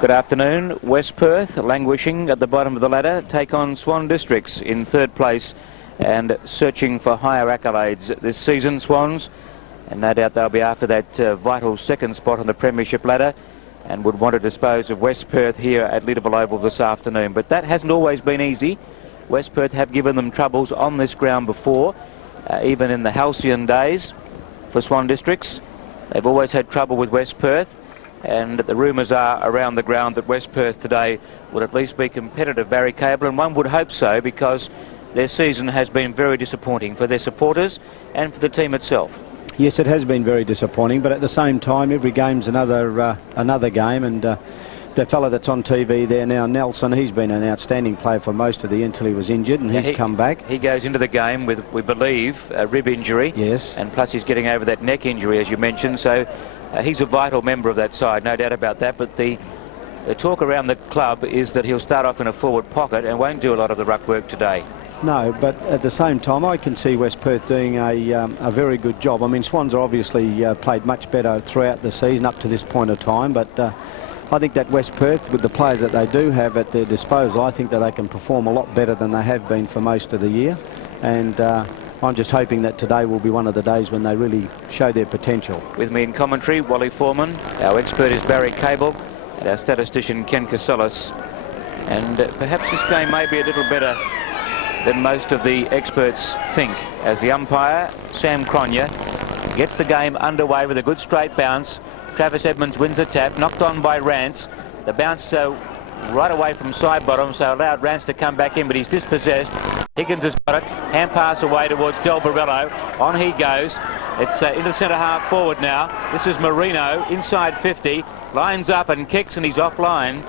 Good afternoon. West Perth, languishing at the bottom of the ladder, take on Swan Districts in third place and searching for higher accolades this season, Swans. And no doubt they'll be after that vital second spot on the premiership ladder and would want to dispose of West Perth here at Leederville Oval this afternoon. But that hasn't always been easy. West Perth have given them troubles on this ground before, even in the halcyon days for Swan Districts. They've always had trouble with West Perth. And the rumours are around the ground that West Perth today would at least be competitive, Barry Cable, and one would hope so, because their season has been very disappointing for their supporters and for the team itself. Yes, it has been very disappointing, but at the same time, every game's another game, and the fellow that's on TV there now, Nelson, he's been an outstanding player for most of the until he was injured, and he's come back. He goes into the game with, we believe, a rib injury. Yes. And plus he's getting over that neck injury, as you mentioned, so he's a vital member of that side, no doubt about that. But the talk around the club is that he'll start off in a forward pocket and won't do a lot of the ruck work today. No, but at the same time, I can see West Perth doing a very good job. I mean, Swans are obviously played much better throughout the season up to this point of time, but I think that West Perth, with the players that they do have at their disposal, I think that they can perform a lot better than they have been for most of the year. And I'm just hoping that today will be one of the days when they really show their potential. With me in commentary, Wally Foreman. Our expert is Barry Cable, and our statistician Ken Casellas. And perhaps this game may be a little better than most of the experts think, as the umpire, Sam Cronje, gets the game underway with a good straight bounce. Travis Edmonds wins the tap, knocked on by Rance. The bounce right away from side bottom, so allowed Rance to come back in, but he's dispossessed. Higgins has got it. Hand pass away towards Del Barello. On he goes. It's into centre half forward now. This is Marino, inside 50. Lines up and kicks, and he's offline.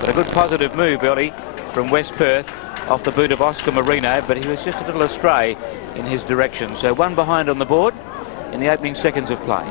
But a good positive move early from West Perth off the boot of Oscar Marino, but he was just a little astray in his direction. So one behind on the board in the opening seconds of play.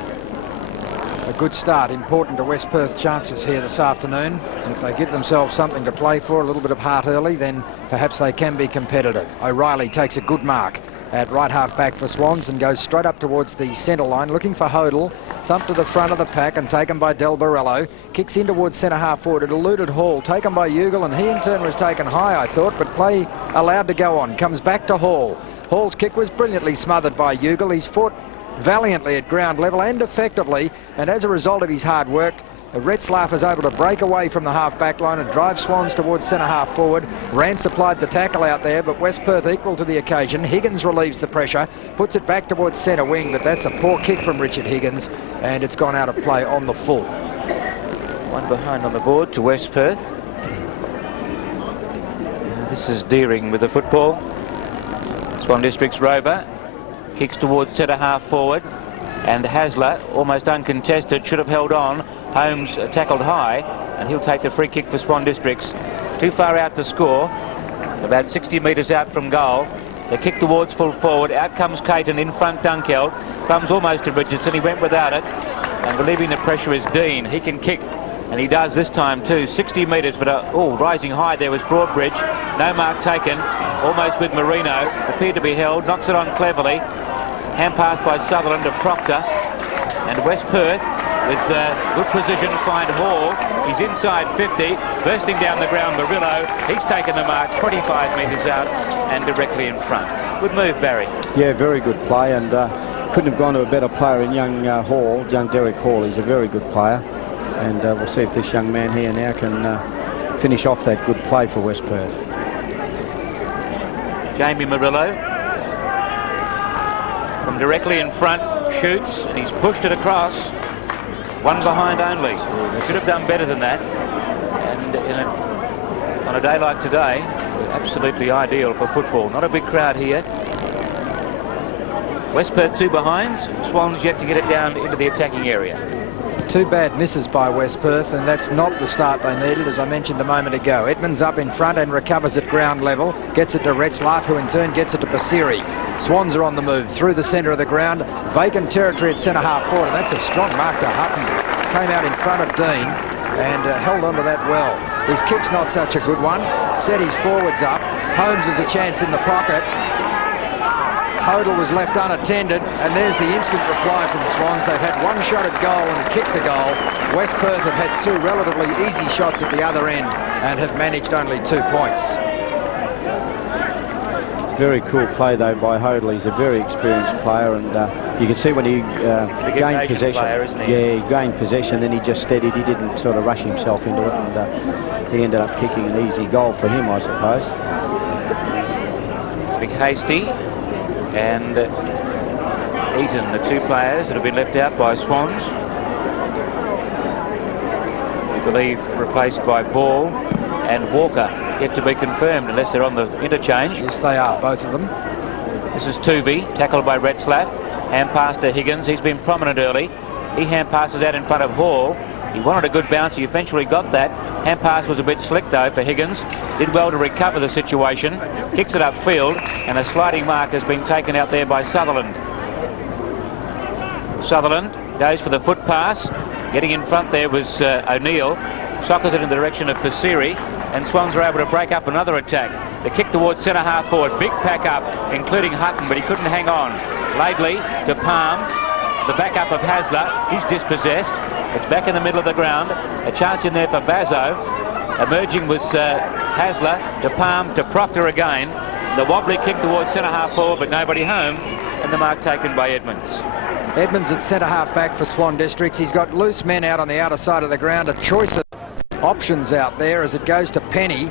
A good start, important to West Perth's chances here this afternoon. And if they give themselves something to play for, a little bit of heart early, then perhaps they can be competitive. O'Reilly takes a good mark at right half back for Swans and goes straight up towards the centre line, looking for Hodel. Thumped to the front of the pack and taken by Del Barello. Kicks in towards centre half forward. It eluded Hall, taken by Ugle, and he in turn was taken high, I thought, but play allowed to go on. Comes back to Hall. Hall's kick was brilliantly smothered by Ugle. He's fought valiantly at ground level and effectively, and as a result of his hard work, Retzlaff is able to break away from the half-back line and drive Swans towards centre-half forward. Rance applied the tackle out there, but West Perth equal to the occasion. Higgins relieves the pressure, puts it back towards centre wing, but that's a poor kick from Richard Higgins, and it's gone out of play on the full. One behind on the board to West Perth. This is Deering with the football. Swan Districts rover. Kicks towards centre-half forward. And Hasler, almost uncontested, should have held on. Holmes tackled high, and he'll take the free kick for Swan Districts. Too far out to score, about 60 metres out from goal. The kick towards full forward. Out comes Caton, in front Dunkeld. Comes almost to Richardson, he went without it. And relieving the pressure is Dean. He can kick, and he does this time too. 60 metres, but rising high there was Broadbridge. No mark taken, almost with Marino. Appeared to be held, knocks it on cleverly. Hand pass by Sutherland to Proctor, and West Perth with good precision find Hall. He's inside 50, bursting down the ground. Murillo, he's taken the mark 25 metres out and directly in front. Good move, Barry. Yeah, very good play, and couldn't have gone to a better player in young Derek Hall. He's a very good player, and we'll see if this young man here now can finish off that good play for West Perth. Jamie Murillo from directly in front, shoots, and he's pushed it across. One behind only. Should have done better than that. And on a day like today, absolutely ideal for football. Not a big crowd here. West Perth two behinds. Swans yet to get it down into the attacking area. Two bad misses by West Perth, and that's not the start they needed, as I mentioned a moment ago. Edmonds up in front and recovers at ground level. Gets it to Retzlaff, who in turn gets it to Basiri. Swans are on the move through the centre of the ground. Vacant territory at centre half forward, and that's a strong mark to Hutton. Came out in front of Dean and held onto that well. His kick's not such a good one. Set his forwards up. Holmes has a chance in the pocket. Hodel was left unattended, and there's the instant reply from Swans. They've had one shot at goal and kicked the goal. West Perth have had two relatively easy shots at the other end and have managed only 2 points. Very cool play though by Hodel. He's a very experienced player, and you can see when he gained possession. Player, isn't he? Yeah, he gained possession, then he just steadied. He didn't sort of rush himself into it, and he ended up kicking an easy goal for him, I suppose. Big Hasty and Eaton, the two players that have been left out by Swans. We believe replaced by Ball and Walker, yet to be confirmed unless they're on the interchange. Yes, they are, both of them. This is Tuvey, tackled by Retzlaff. Hand pass to Higgins. He's been prominent early. He hand passes out in front of Hall. He wanted a good bounce. He eventually got that. Hand pass was a bit slick though for Higgins. Did well to recover the situation. Kicks it upfield, and a sliding mark has been taken out there by Sutherland. Sutherland goes for the foot pass. Getting in front there was O'Neill. Sockers it in the direction of Pasiri, and Swans are able to break up another attack. The kick towards centre half forward. Big pack up, including Hutton, but he couldn't hang on. Laidley to Palm. The backup of Hasler. He's dispossessed. It's back in the middle of the ground. A chance in there for Bazzo. Emerging was Hasler to Palm to Proctor again. The wobbly kick towards centre half forward, but nobody home, and the mark taken by Edmonds. Edmonds at centre half back for Swan Districts. He's got loose men out on the outer side of the ground. A choice of options out there as it goes to Penny.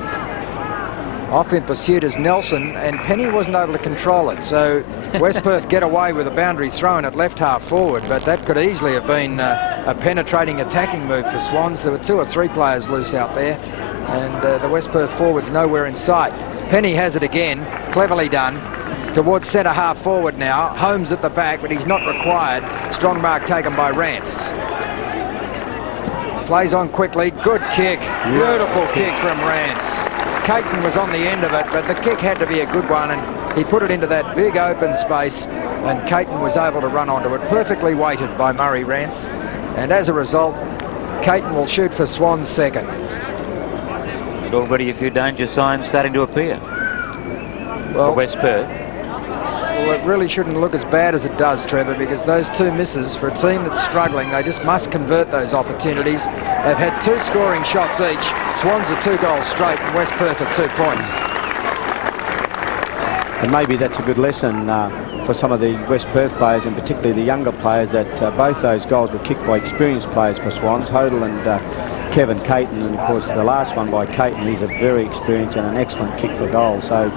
Off in pursuit is Nelson, and Penny wasn't able to control it. So West Perth get away with a boundary throw in at left half forward, but that could easily have been a penetrating attacking move for Swans. There were 2 or 3 players loose out there, and the West Perth forwards nowhere in sight. Penny has it again, cleverly done. Towards centre half forward now. Holmes at the back, but he's not required. Strong mark taken by Rance. Plays on quickly. Good kick. Beautiful kick from Rance. Caton was on the end of it, but the kick had to be a good one, and he put it into that big open space, and Caton was able to run onto it. Perfectly weighted by Murray Rance, and as a result, Caton will shoot for Swans second. And already a few danger signs starting to appear for West Perth. Well, it really shouldn't look as bad as it does, Trevor, because those 2 misses, for a team that's struggling, they just must convert those opportunities. They've had 2 scoring shots each. Swans are 2 goals straight, and West Perth are 2 points. And maybe that's a good lesson for some of the West Perth players, and particularly the younger players, that both those goals were kicked by experienced players for Swans, Hodel and Kevin Caton, and of course the last one by Caton. He's a very experienced and an excellent kick for goal. So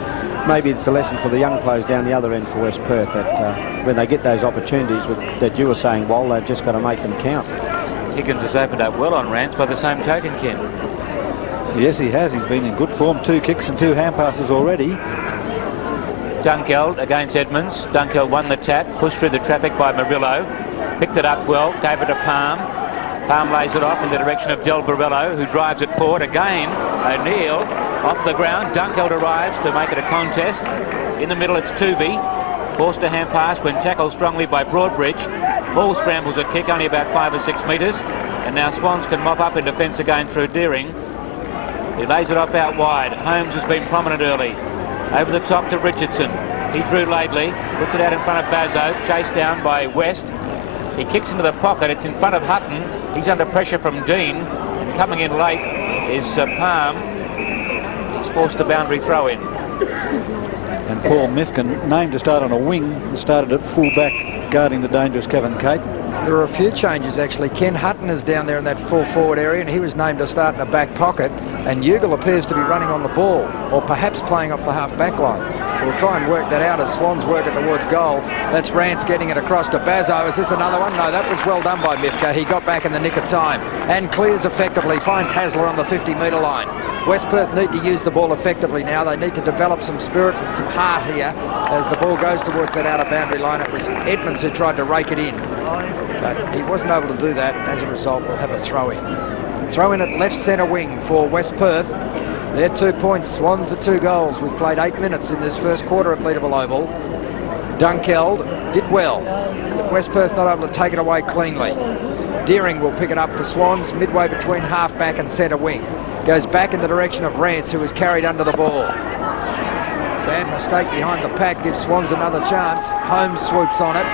maybe it's a lesson for the young players down the other end for West Perth, that when they get those opportunities that you were saying, Wal, they've just got to make them count. Higgins has opened up well on Rance by the same token, Ken. Yes, he has. He's been in good form. 2 kicks and 2 hand passes already. Dunkeld against Edmonds. Dunkeld won the tap, pushed through the traffic by Murillo, picked it up well, gave it to Palm. Palm lays it off in the direction of Del Barello, who drives it forward again. O'Neill off the ground. Dunkeld arrives to make it a contest. In the middle, it's Tuvey. Forced a hand pass when tackled strongly by Broadbridge. Ball scrambles a kick only about 5 or 6 metres. And now Swans can mop up in defence again through Deering. He lays it off out wide. Holmes has been prominent early. Over the top to Richardson. He drew Laidley. Puts it out in front of Bazzo. Chased down by West. He kicks into the pocket. It's in front of Hutton. He's under pressure from Dean. And coming in late is Palm. He's forced a boundary throw in. And Paul Mifkin, named to start on a wing, started at full back, guarding the dangerous Kevin Caton. There are a few changes, actually. Ken Hutton is down there in that full forward area, and he was named to start in the back pocket. And Ugle appears to be running on the ball, or perhaps playing off the half-back line. We'll try and work that out as Swans work it towards goal. That's Rance getting it across to Bazzo. Is this another one? No, that was well done by Mifka. He got back in the nick of time and clears effectively, finds Hasler on the 50-metre line. West Perth need to use the ball effectively now. They need to develop some spirit and some heart here as the ball goes towards that outer boundary line. It was Edmonds who tried to rake it in, but he wasn't able to do that. As a result, we'll have a throw-in. Throw-in at left centre wing for West Perth. They're 2 points. Swans are 2 goals. We've played 8 minutes in this first quarter at Leederville Oval. Dunkeld did well. West Perth not able to take it away cleanly. Deering will pick it up for Swans midway between half-back and centre wing. Goes back in the direction of Rance, who was carried under the ball. Bad mistake behind the pack gives Swans another chance. Holmes swoops on it.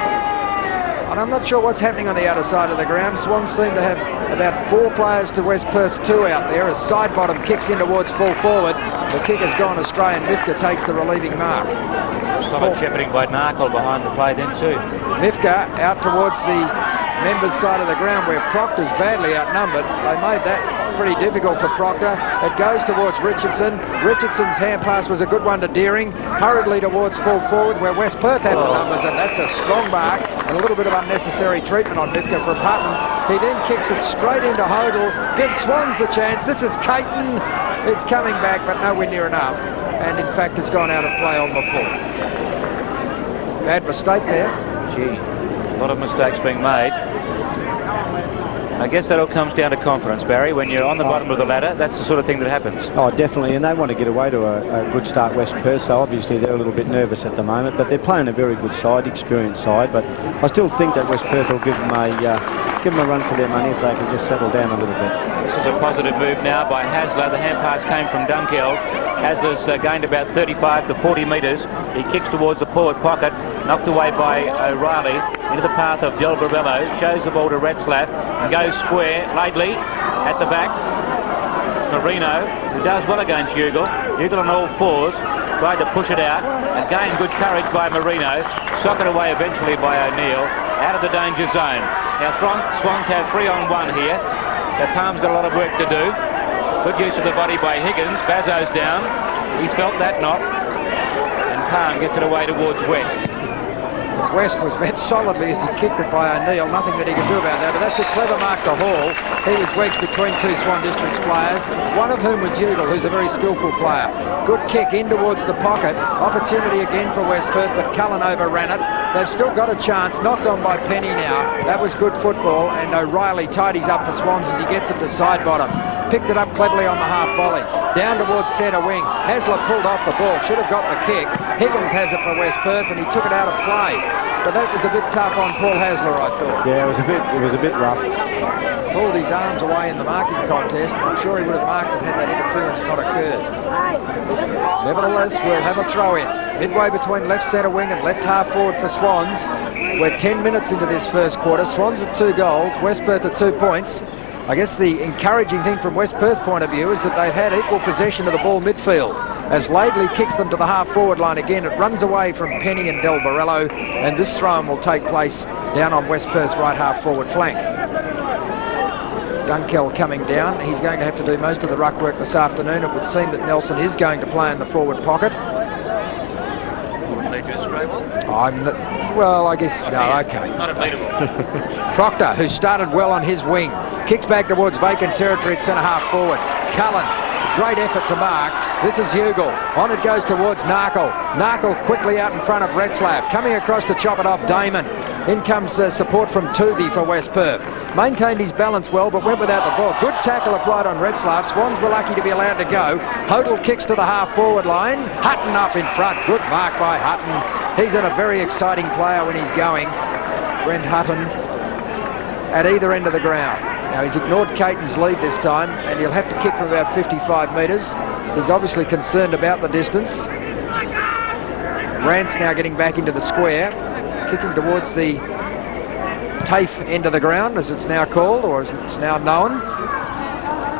And I'm not sure what's happening on the outer side of the ground. Swans seem to have about 4 players to West Perth's 2 out there as side bottom kicks in towards full forward. The kick has gone astray and Mifka takes the relieving mark. Solid shepherding by Narkle behind the play then too. Mifka out towards the members' side of the ground where Proctor's badly outnumbered. They made that pretty difficult for Proctor. It goes towards Richardson. Richardson's hand pass was a good one to Deering. Hurriedly towards full forward where West Perth had the numbers, and that's a strong mark and a little bit of unnecessary treatment on Mifka from Hutton. He then kicks it straight into Hodel, gives Swans the chance. This is Caton. It's coming back, but nowhere near enough. And in fact, it's gone out of play on the full. Bad mistake there. Gee, a lot of mistakes being made. I guess that all comes down to confidence, Barry. When you're on the bottom of the ladder, that's the sort of thing that happens. Oh, definitely, and they want to get away to a good start, West Perth, so obviously they're a little bit nervous at the moment, but they're playing a very good side, experienced side, but I still think that West Perth will give them a run for their money if they can just settle down a little bit. This is a positive move now by Hasler. The hand pass came from Dunkeld. Hasler's gained about 35 to 40 metres. He kicks towards the forward pocket, knocked away by O'Reilly into the path of Del Barello, shows the ball to Retzlaff and goes square. Laidley at the back. It's Marino who does well against Ugle. Ugle on all fours, tried to push it out. Again, good courage by Marino. Socked away eventually by O'Neill. Out of the danger zone. Now Swans have 3-on-1 here. So Palm's got a lot of work to do. Good use of the body by Higgins. Bazzo's down. He felt that knock. And Palm gets it away towards West. West was met solidly as he kicked it by O'Neill. Nothing that he could do about that, but that's a clever mark to Hall. He was wedged between 2 Swan Districts players, one of whom was Ugle, who's a very skillful player. Good kick in towards the pocket. Opportunity again for West Perth, but Cullen overran it. They've still got a chance. Knocked on by Penny now. That was good football, and O'Reilly tidies up for Swans as he gets it to side bottom. Picked it up cleverly on the half volley. Down towards centre wing. Hasler pulled off the ball. Should have got the kick. Higgins has it for West Perth, and he took it out of play. But that was a bit tough on Paul Hasler, I thought. Yeah, it was a bit rough. Pulled his arms away in the marking contest. I'm sure he would have marked it had that interference not occurred. Nevertheless, we'll have a throw in. Midway between left centre wing and left half forward for Swans. We're 10 minutes into this first quarter. Swans are 2 goals. West Perth are 2 points. I guess the encouraging thing from West Perth's point of view is that they've had equal possession of the ball midfield. As Laidley kicks them to the half-forward line again, it runs away from Penny and Del Barello, and this throw-in will take place down on West Perth's right half-forward flank. Dunkeld coming down. He's going to have to do most of the ruck work this afternoon. It would seem that Nelson is going to play in the forward pocket. Well, I guess, no, okay. Not unbeatable. Proctor, who started well on his wing, kicks back towards vacant territory at centre-half forward. Cullen, great effort to mark. This is Ugle. On it goes towards Narkle. Narkle quickly out in front of Retzlaff. Coming across to chop it off Damon. In comes support from Tuvey for West Perth. Maintained his balance well, but went without the ball. Good tackle applied on Retzlaff. Swans were lucky to be allowed to go. Hodel kicks to the half-forward line. Hutton up in front. Good mark by Hutton. He's a very exciting player when he's going. Brent Hutton at either end of the ground. Now, he's ignored Caton's lead this time, and he'll have to kick from about 55 metres. He's obviously concerned about the distance. Rance now getting back into the square, kicking towards the TAFE end of the ground, as it's now called, or as it's now known.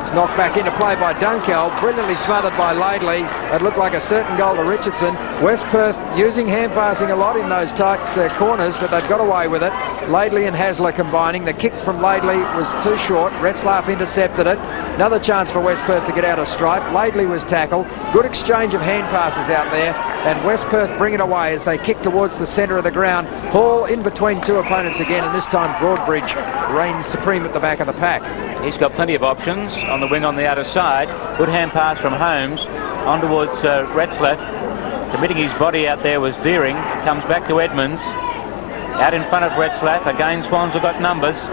It's knocked back into play by Dunkeld, brilliantly smothered by Laidley. It looked like a certain goal to Richardson. West Perth using hand passing a lot in those tight corners, but they've got away with it. Laidley and Hasler combining. The kick from Laidley was too short. Retzlaff intercepted it. Another chance for West Perth to get out of stripe. Laidley was tackled. Good exchange of hand passes out there, and West Perth bring it away as they kick towards the centre of the ground. Hall in between 2 opponents again, and this time Broadbridge reigns supreme at the back of the pack. He's got plenty of options on the wing on the outer side. Good hand pass from Holmes on towards Retzlaff. Committing his body out there was Deering. Comes back to Edmonds. Out in front of Retzlaff. Again, Swans have got numbers.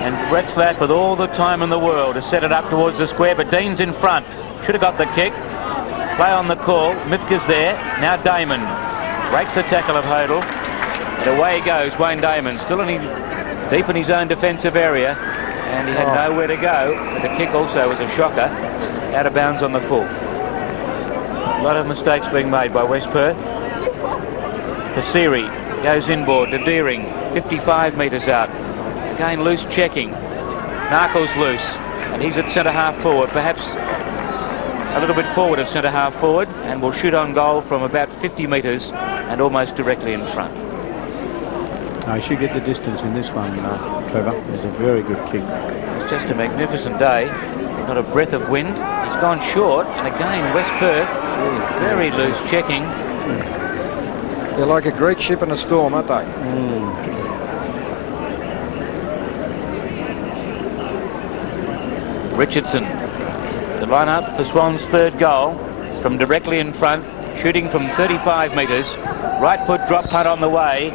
And Retzlaff, with all the time in the world, has set it up towards the square, but Dean's in front. Should have got the kick. Play on the call. Mifka's there. Now Damon breaks the tackle of Hodel. And away he goes, Wayne Damon. Still deep in his own defensive area. And he had nowhere to go. But the kick also was a shocker. Out of bounds on the full. lot of mistakes being made by West Perth. Pasiri goes inboard to Deering, 55 metres out. Again, loose checking. Narkle's loose, and he's at centre half forward, perhaps a little bit forward of centre half forward, and will shoot on goal from about 50 metres and almost directly in front. I should get the distance in this one, Trevor. It's a very good kick. It's just a magnificent day. Not a breath of wind. He's gone short, and again West Perth, very loose checking. They're like a Greek ship in a storm, aren't they? Richardson, the line-up for Swan's third goal, from directly in front, shooting from 35 metres. Right foot drop punt on the way,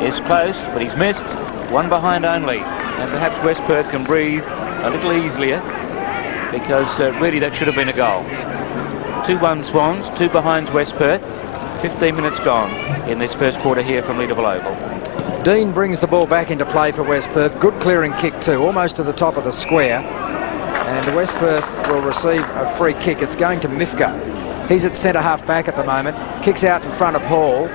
is close, but he's missed. One behind only, and perhaps West Perth can breathe a little easier, because really that should have been a goal. 2-1 Swans, 2 behinds West Perth. 15 minutes gone in this first quarter here from Leederville Oval. Dean brings the ball back into play for West Perth. Good clearing kick too, almost to the top of the square. And West Perth will receive a free kick. It's going to Mifka. He's at centre half back at the moment. Kicks out in front of Hall.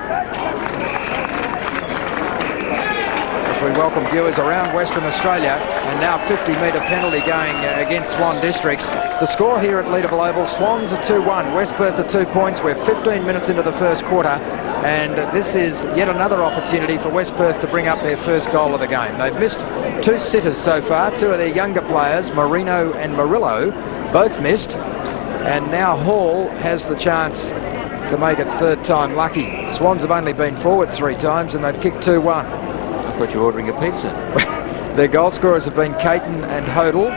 As we welcome viewers around Western Australia, and now 50-metre penalty going against Swan Districts. The score here at Leederville Oval, Swans are 2-1, West Perth are 2 points. We're 15 minutes into the first quarter, and this is yet another opportunity for West Perth to bring up their first goal of the game. They've missed 2 sitters so far, 2 of their younger players, Marino and Murillo, both missed, and now Hall has the chance to make it third time lucky. Swans have only been forward 3 times, and they've kicked 2-1. I thought you were ordering a pizza. Their goal scorers have been Caton and Hodel.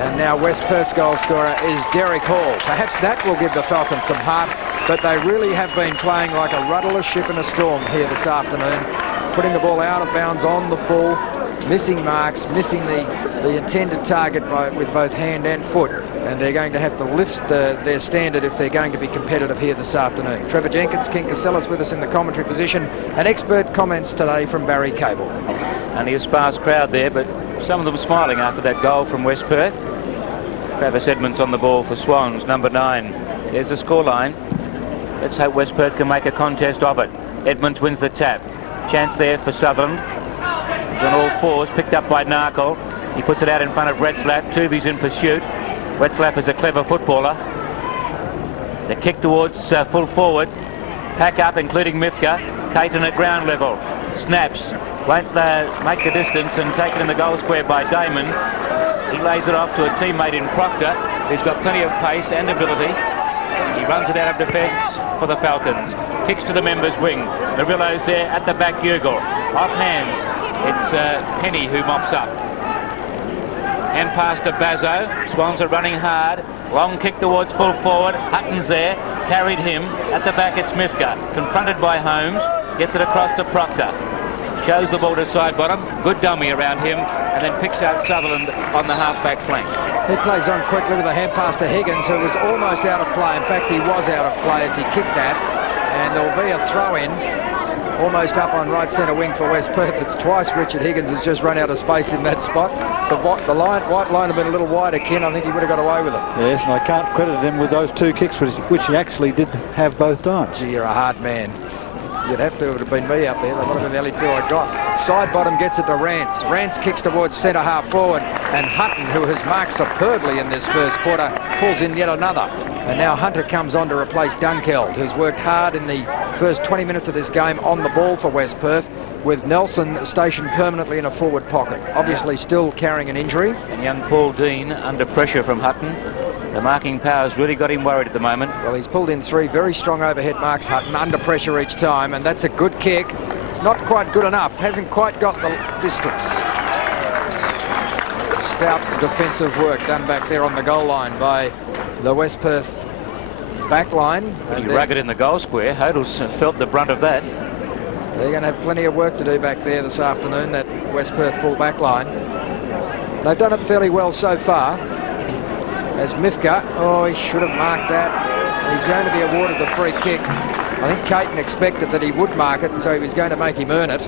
And now West Perth's goal scorer is Derek Hall. Perhaps that will give the Falcons some heart, but they really have been playing like a rudderless ship in a storm here this afternoon, putting the ball out of bounds on the full, missing marks, missing the intended target with both hand and foot, and they're going to have to lift their standard if they're going to be competitive here this afternoon. Trevor Jenkins, King Casellas with us in the commentary position, and expert comments today from Barry Cable. Only a sparse crowd there, but some of them smiling after that goal from West Perth. Travis Edmonds on the ball for Swans, number 9. There's the scoreline. Let's hope West Perth can make a contest of it. Edmonds wins the tap. Chance there for Sutherland. He's on all fours, picked up by Narkle. He puts it out in front of Retzlaff. Tooby's in pursuit. Retzlaff is a clever footballer. The kick towards full forward. Pack up, including Mifka. Caton at ground level. Snaps. Won't make the distance and taken in the goal square by Damon. He lays it off to a teammate in Proctor, who's got plenty of pace and ability. He runs it out of defence for the Falcons. Kicks to the members' wing. Murillo's there at the back, Ugle. Off hands. It's Penny who mops up. Hand pass to Bazzo. Swans are running hard. Long kick towards full forward. Hutton's there. Carried him. At the back, it's Mifka. Confronted by Holmes. Gets it across to Proctor. Shows the ball to side bottom. Good dummy around him. And then picks out Sutherland on the half-back flank. He plays on quickly with a hand pass to Higgins, who was almost out of play. In fact, he was out of play as he kicked that. And there'll be a throw-in. Almost up on right centre wing for West Perth. It's twice Richard Higgins has just run out of space in that spot. The white line had been a little wider, Ken. I think he would have got away with it. Yes, and I can't credit him with those 2 kicks, which he actually did have both times. Gee, you're a hard man. You'd have to have been me up there. That would have been the only 2 I got. Side bottom gets it to Rance. Rance kicks towards centre half forward. And Hutton, who has marked superbly in this first quarter, pulls in yet another. And now Hunter comes on to replace Dunkeld, who's worked hard in the first 20 minutes of this game on the ball for West Perth, with Nelson stationed permanently in a forward pocket, obviously still carrying an injury. And young Paul Dean under pressure from Hutton. The marking power's really got him worried at the moment. Well, he's pulled in 3 very strong overhead marks, Hutton, under pressure each time, and that's a good kick. It's not quite good enough, hasn't quite got the distance. Stout defensive work done back there on the goal line by the West Perth back line. Pretty rugged in the goal square. Hodel's felt the brunt of that. They're going to have plenty of work to do back there this afternoon, that West Perth full back line. They've done it fairly well so far. As Mifka, oh, he should have marked that. He's going to be awarded the free kick. I think Caton expected that he would mark it, so he was going to make him earn it.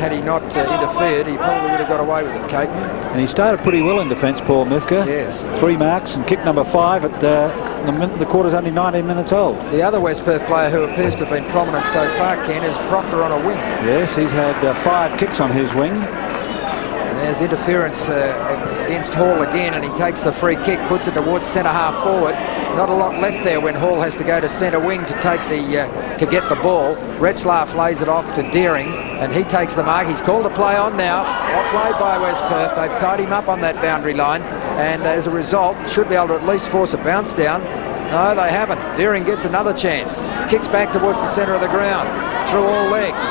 had he not interfered, he probably would have got away with it, Caton. And he started pretty well in defence, Paul Mifka. Yes. 3 marks and kick number 5 at the quarter's only 19 minutes old. The other West Perth player who appears to have been prominent so far, Ken, is Proctor on a wing. Yes, he's had 5 kicks on his wing. And there's interference against Hall again, and he takes the free kick, puts it towards centre-half forward. Not a lot left there when Hall has to go to centre wing to take to get the ball. Retzlaff lays it off to Deering, and he takes the mark. He's called a play on now. What play by West Perth? They've tied him up on that boundary line, and as a result, should be able to at least force a bounce down. No, they haven't. Deering gets another chance. Kicks back towards the centre of the ground. Through all legs.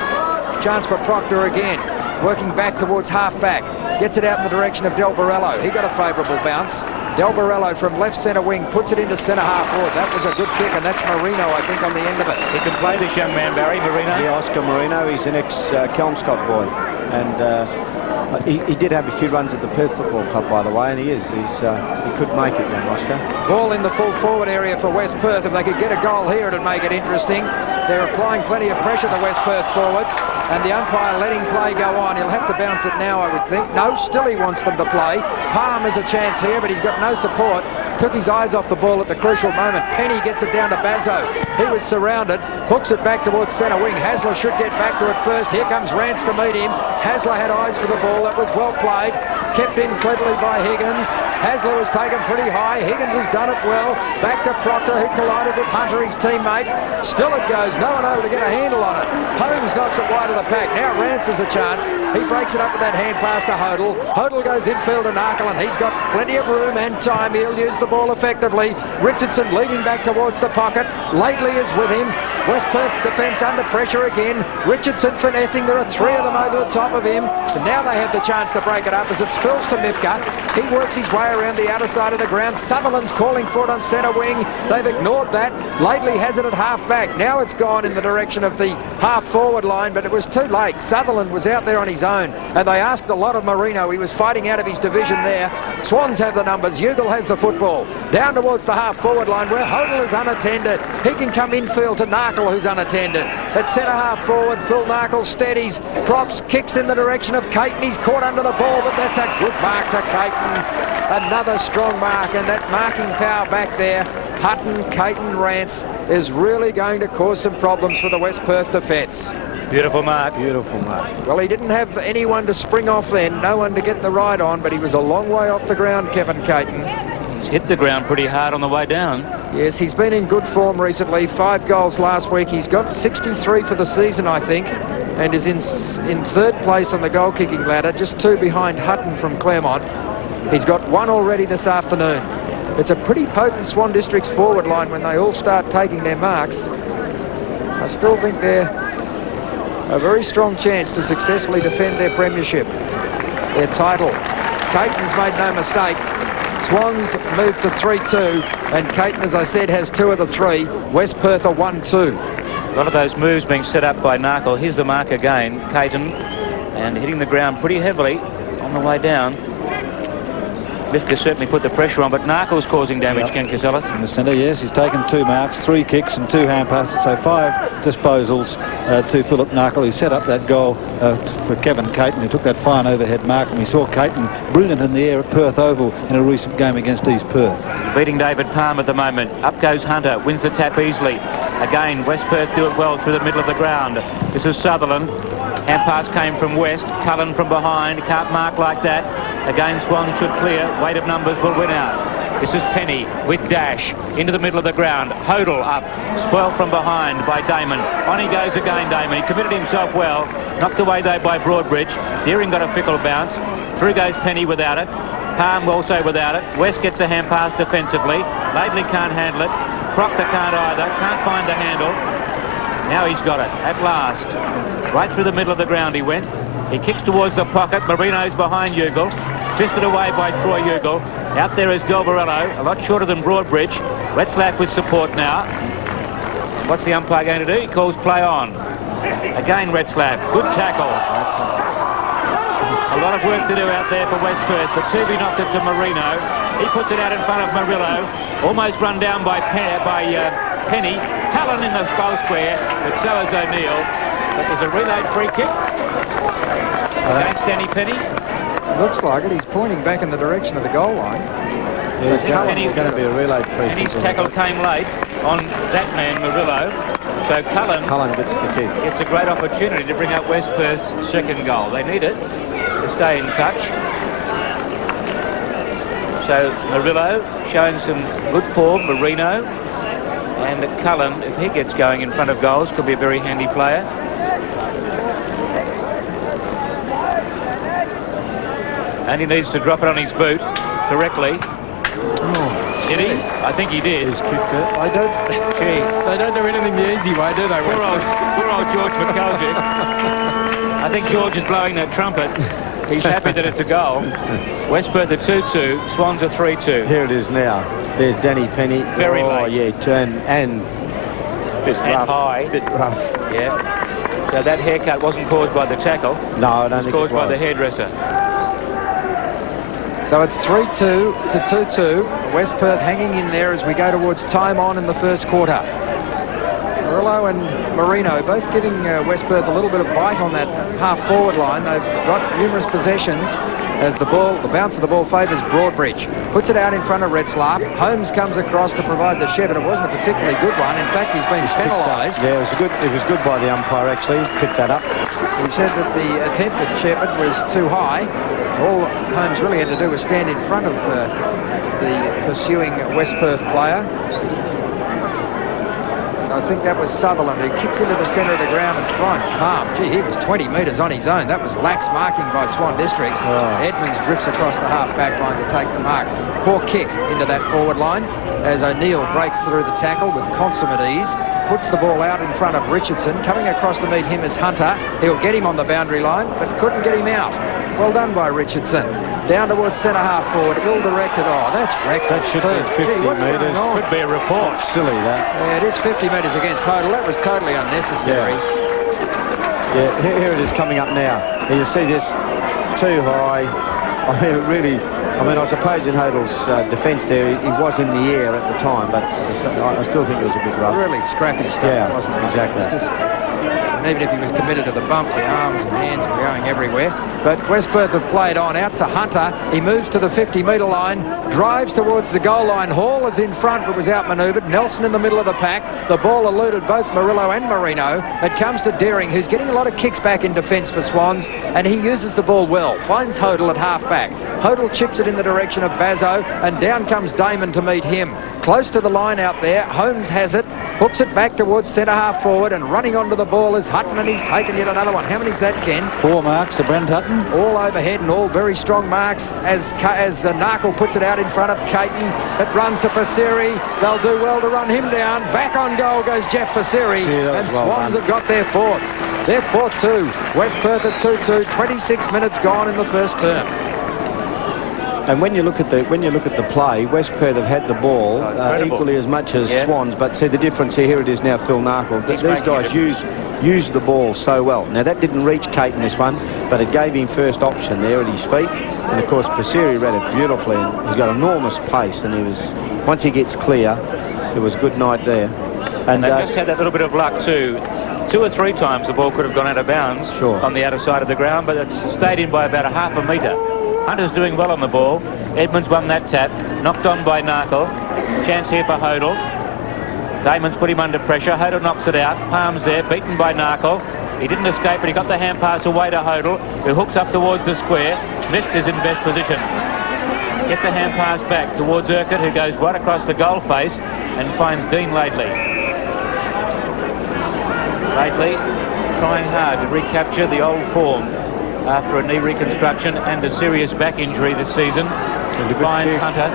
Chance for Proctor again. Working back towards half-back. Gets it out in the direction of Del Borello. He got a favourable bounce. Del Borello from left centre wing puts it into centre-half forward. That was a good kick, and that's Marino, I think, on the end of it. He can play, this young man, Barry, Marino. Yeah, Oscar Marino. He's an ex-Kelmscott boy. And he did have a few runs at the Perth Football Club, by the way, and he could make it, young Oscar. Ball in the full forward area for West Perth. If they could get a goal here, it'd make it interesting. They're applying plenty of pressure to West Perth forwards, and the umpire letting play go on. He'll have to bounce it now, I would think. No, still he wants them to play. Palm has a chance here, but he's got no support. Took his eyes off the ball at the crucial moment. Penny gets it down to Bazzo. He was surrounded, hooks it back towards centre wing. Hasler should get back to it first. Here comes Rance to meet him. Hasler had eyes for the ball. That was well played. Kept in cleverly by Higgins. Hasler was taken pretty high. Higgins has done it well. Back to Proctor, who collided with Hunter, his teammate. Still it goes. No one able to get a handle on it. Holmes knocks it wide of the pack. Now Rance has a chance. He breaks it up with that hand pass to Hodel. Hodel goes infield to Narkle, and he's got plenty of room and time. He'll use the ball effectively. Richardson leading back towards the pocket. Lately is with him. West Perth defence under pressure again. Richardson finessing. There are 3 of them over the top of him. And now they have the chance to break it up as it spills to Mifka. He works his way around the outer side of the ground. Sutherland's calling for it on centre wing. They've ignored that. Lately has it at half back. Now it's gone in the direction of the half forward line, but it was too late. Sutherland was out there on his own, and they asked a lot of Marino. He was fighting out of his division there. Swans have the numbers. Ugle has the football. Down towards the half forward line where Hodel is unattended. He can come infield to Narkle, who's unattended. At centre half forward, Phil Narkle steadies, props, kicks in the direction of Caton. He's caught under the ball, but that's a good mark to Caton. Another strong mark, and that marking power back there, Hutton, Caton, Rance, is really going to cause some problems for the West Perth defence. Beautiful mark. Beautiful mark. Well, he didn't have anyone to spring off then, no one to get the ride on, but he was a long way off the ground, Kevin Caton. He's hit the ground pretty hard on the way down. Yes, he's been in good form recently. 5 goals last week. He's got 63 for the season, I think, and is in 3rd place on the goal-kicking ladder, just 2 behind Hutton from Claremont. He's got 1 already this afternoon. It's a pretty potent Swan Districts forward line when they all start taking their marks. I still think they're a very strong chance to successfully defend their premiership, their title. Caton's made no mistake. Swans moved to 3-2, and Caton, as I said, has 2 of the 3. West Perth are 1-2. A lot of those moves being set up by Narkle. Here's the mark again, Caton, and hitting the ground pretty heavily on the way down. Mifka certainly put the pressure on, but Narkle's causing damage, Ken Casellas. In the centre, yes, he's taken 2 marks, 3 kicks and 2 hand passes, so 5 disposals to Philip Narkle, who set up that goal for Kevin Caton, who took that fine overhead mark. And we saw Caton brilliant in the air at Perth Oval in a recent game against East Perth. He's beating David Palm at the moment. Up goes Hunter, wins the tap easily. Again, West Perth do it well through the middle of the ground. This is Sutherland. Hand pass came from West. Cullen from behind. Can't mark like that. Again, Swans should clear. Weight of numbers will win out. This is Penny with dash into the middle of the ground. Hodel up. Spoiled from behind by Damon. On he goes again, Damon. He committed himself well. Knocked away though by Broadbridge. Deering got a fickle bounce. Through goes Penny without it. Palm also without it. West gets a hand pass defensively. Laidley can't handle it. Proctor can't either. Can't find the handle. Now he's got it at last. Right through the middle of the ground he went. He kicks towards the pocket. Marino's behind Ugle. Twisted away by Troy Ugle. Out there is Del Borello, a lot shorter than Broadbridge. Retzlaff with support now. What's the umpire going to do? He calls play on. Again Retzlaff. Good tackle. A lot of work to do out there for West Perth, but Tooby knocked it to Marino. He puts it out in front of Murillo. Almost run down by Penny. Cullen in the goal square, but so is O'Neill. But there's a relayed free kick against Danny Penny. Looks like it. He's pointing back in the direction of the goal line. Yeah, he's going to be a relayed free kick. And his tackle came late on that man, Murillo. So Cullen gets the kick. It's a great opportunity to bring up West Perth's second goal. They need it to stay in touch. So Murillo showing some good form. Marino and Cullen, if he gets going in front of goals, could be a very handy player. And he needs to drop it on his boot correctly. Did he? I think he did. He's kicked it. They don't do anything the easy way, do they? Poor old George McKelvey. I think George is blowing that trumpet. He's happy that it's a goal. West Perth are 2-2. Swans are 3-2. Here it is now. There's Danny Penny. Very late. Yeah, turn and bit rough. High. Bit rough. Yeah. So that haircut wasn't caused by the tackle. No, I don't think it was. Caused by the hairdresser. So it's 3-2 to 2-2. West Perth hanging in there as we go towards time on in the first quarter. Murillo and Marino both giving West Perth a little bit of bite on that half-forward line. They've got numerous possessions as the bounce of the ball favours Broadbridge. Puts it out in front of Retzlaff. Holmes comes across to provide the shove, and it wasn't a particularly good one. In fact, he's been penalised. Yeah, it was good by the umpire, actually. Picked that up. He said that the attempt at Shepherd was too high. All Holmes really had to do was stand in front of the pursuing West Perth player. I think that was Sutherland, who kicks into the centre of the ground and finds Palm. Gee, he was 20 metres on his own. That was lax marking by Swan Districts. Edmonds drifts across the half-back line to take the mark. Poor kick into that forward line as O'Neill breaks through the tackle with consummate ease. Puts the ball out in front of Richardson. Coming across to meet him is Hunter. He'll get him on the boundary line, but couldn't get him out. Well done by Richardson. Down towards centre-half forward, ill-directed. Oh, that's wrecked. That should be 50 metres. Could be a report. That's silly, that. Yeah, it is 50 metres against total. That was totally unnecessary. Yeah, here it is coming up now. And you see this too high. I mean, I suppose in Hodel's defence there, he was in the air at the time, but I still think it was a bit rough. Really scrappy stuff, wasn't it? Exactly. It was just, and even if he was committed to the bump, the arms and hands were going everywhere. But West Perth have played on out to Hunter. He moves to the 50-metre line, drives towards the goal line. Hall is in front, but was outmanoeuvred. Nelson in the middle of the pack. The ball eluded both Murillo and Marino. It comes to Deering, who's getting a lot of kicks back in defence for Swans, and he uses the ball well. Finds Hodel at half-back. Hodel chips it in the direction of Bazzo, and down comes Damon to meet him. Close to the line out there. Holmes has it, hooks it back towards centre-half forward, and running onto the ball is Hutton, and he's taken yet another one. How many's that, Ken? 4 marks to Brent Hutton. All overhead and all very strong marks as Narkle puts it out in front of Caton. It runs to Passeri. They'll do well to run him down. Back on goal goes Jeff Passeri, and Swans have got their fourth. They're 4-2. West Perth at 2-2. 26 minutes gone in the first term. And when you look at the play, West Perth have had the ball equally as much as Swans. But see the difference here. Here it is now. Phil Narkle. These guys use the ball so well. Now that didn't reach Caton this one, but it gave him first option there at his feet. And of course Passeri read it beautifully. And he's got enormous pace. And once he gets clear, it was good night there. And they just had that little bit of luck too. 2 or 3 times the ball could have gone out of bounds on the outer side of the ground, but it's stayed in by about a half a metre. Hunter's doing well on the ball. Edmonds won that tap. Knocked on by Narkle. Chance here for Hodel. Damon's put him under pressure. Hodel knocks it out. Palms there, beaten by Narkle. He didn't escape, but he got the hand pass away to Hodel, who hooks up towards the square. Smith is in best position. Gets a hand pass back towards Urquhart, who goes right across the goal face and finds Dean Laidley. Laidley trying hard to recapture the old form after a knee reconstruction and a serious back injury this season. Finds Hunter.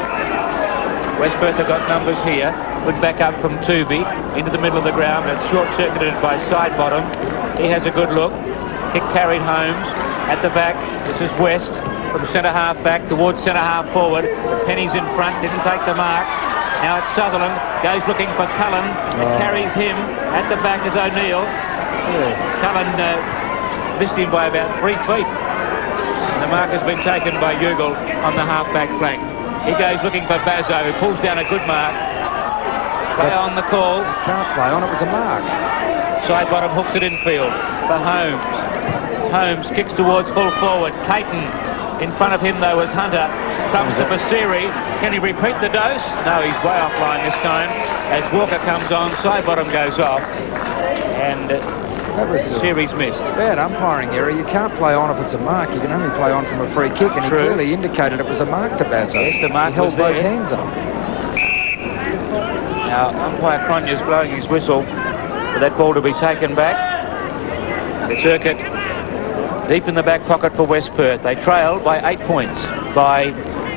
West Perth have got numbers here. Good back up from Tooby into the middle of the ground. It's short-circuited by side bottom. He has a good look. Kick carried Holmes at the back. This is West from centre-half back towards centre-half forward. Penny's in front, didn't take the mark. Now it's Sutherland, goes looking for Cullen. It carries him. At the back is O'Neill. Cullen missed him by about 3 feet. And the mark has been taken by Ugle on the half-back flank. He goes looking for Bazzo, who pulls down a good mark. Play on the call. Can't play on, it was a mark. Side bottom hooks it infield for Holmes. Holmes kicks towards full forward. Caton in front of him though was Hunter. Comes to Basiri. Can he repeat the dose? No, he's way offline this time. As Walker comes on, side bottom goes off. And that was series missed. Bad umpiring error. You can't play on if it's a mark. You can only play on from a free kick, and True. he clearly indicated it was a mark to Bazza. Yes, the mark he held was both there. hands up. Now, umpire Cronya's blowing his whistle for that ball to be taken back. The circuit deep in the back pocket for West Perth. They trailed by 8 points, by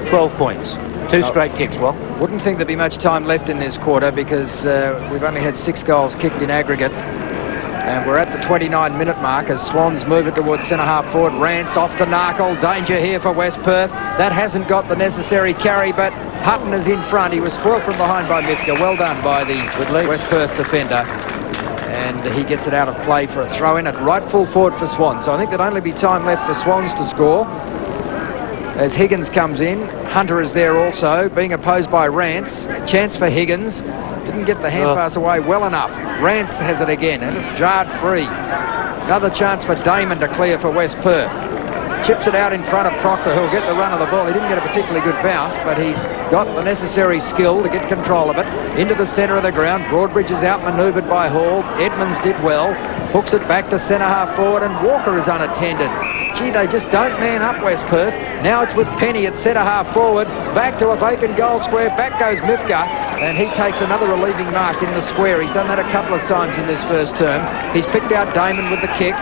12 points. Two straight kicks, well. Wouldn't think there'd be much time left in this quarter because we've only had 6 goals kicked in aggregate. And we're at the 29-minute mark as Swans move it towards centre-half forward. Rance off to Narkle. Danger here for West Perth. That hasn't got the necessary carry, but Hutton is in front. He was spoiled from behind by Mithka. Well done by the West Perth defender. And he gets it out of play for a throw-in at right full forward for Swans. So I think there'd only be time left for Swans to score. As Higgins comes in, Hunter is there also, being opposed by Rance. Chance for Higgins. Didn't get the hand pass away well enough. Rance has it again, and it's jarred free. Another chance for Damon to clear for West Perth. Chips it out in front of Proctor, who'll get the run of the ball. He didn't get a particularly good bounce, but he's got the necessary skill to get control of it. Into the centre of the ground. Broadbridge is outmanoeuvred by Hall. Edmonds did well. Hooks it back to centre-half forward, and Walker is unattended. Gee, they just don't man up, West Perth. Now it's with Penny at centre-half forward. Back to a vacant goal square. Back goes Mifka, and he takes another relieving mark in the square. He's done that a couple of times in this first term. He's picked out Damon with the kick.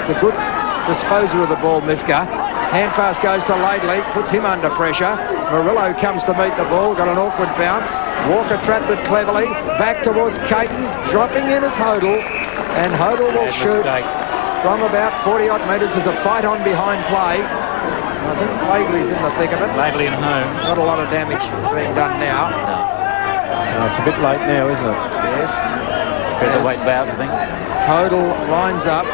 It's a good disposer of the ball, Mifka. Hand pass goes to Laidley, puts him under pressure. Murillo comes to meet the ball, got an awkward bounce. Walker trapped it cleverly. Back towards Caton, dropping in as Hodel. And Hodel will shoot from about 40-odd metres. There's a fight on behind play. I think Laidley's in the thick of it. Laidley and Holmes. Not a lot of damage being done now. No, it's a bit late now, isn't it? Yes. Featherweight bout, I think. Hodel lines up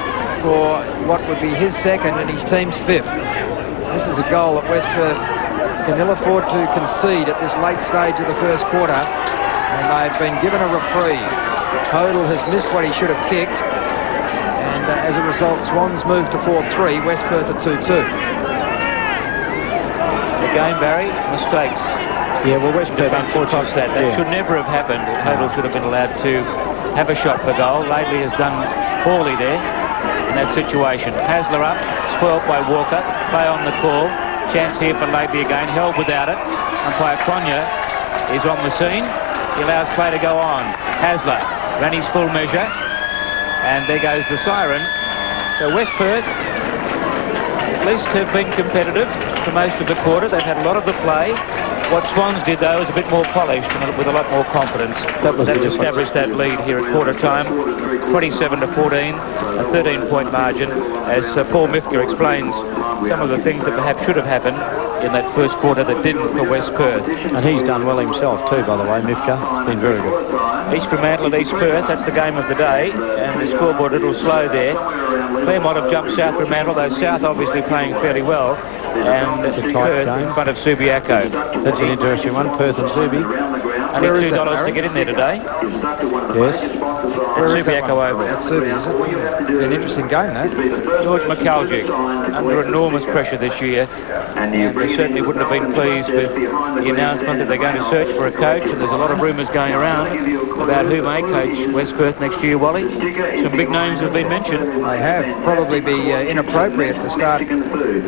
for what would be his second and his team's 5th. This is a goal that West Perth can ill afford to concede at this late stage of the first quarter, and they've been given a reprieve. Hodel has missed what he should have kicked, and as a result, Swans move to 4-3, West Perth at 2-2. Again, Barry, mistakes. Yeah, well, West Perth, unfortunately, that should never have happened. Hodel should have been allowed to have a shot for goal. Laidley has done poorly there in that situation. Hasler up, spoilt by Walker. Play on the call. Chance here for Laidley again. Held without it. Umpire Cronya is on the scene. He allows play to go on. Hasler ran his full measure. And there goes the siren. So West Perth at least have been competitive for most of the quarter. They've had a lot of the play. What Swans did, though, is a bit more polished and with a lot more confidence. That's established that lead here at quarter time, 27-14, a 13-point margin, as Paul Mifka explains some of the things that perhaps should have happened in that first quarter that didn't for West Perth. And he's done well himself too, by the way, Mifka. Been very good. East Fremantle at East Perth, that's the game of the day, and the scoreboard a little slow there. Claremont have jumped South Fremantle, though South obviously playing fairly well, and Perth in front of Subiaco. That's an interesting one, Perth and Subi. Only $2 to get in there today. Yes. Subiaco Oval. That's Subi, is it? An interesting game, that. George McAlgic under enormous pressure this year, and they certainly wouldn't have been pleased with the announcement that they're going to search for a coach, and there's a lot of rumours going around about who may coach West Perth next year, Wally. Some big names have been mentioned. They have. Probably be inappropriate to start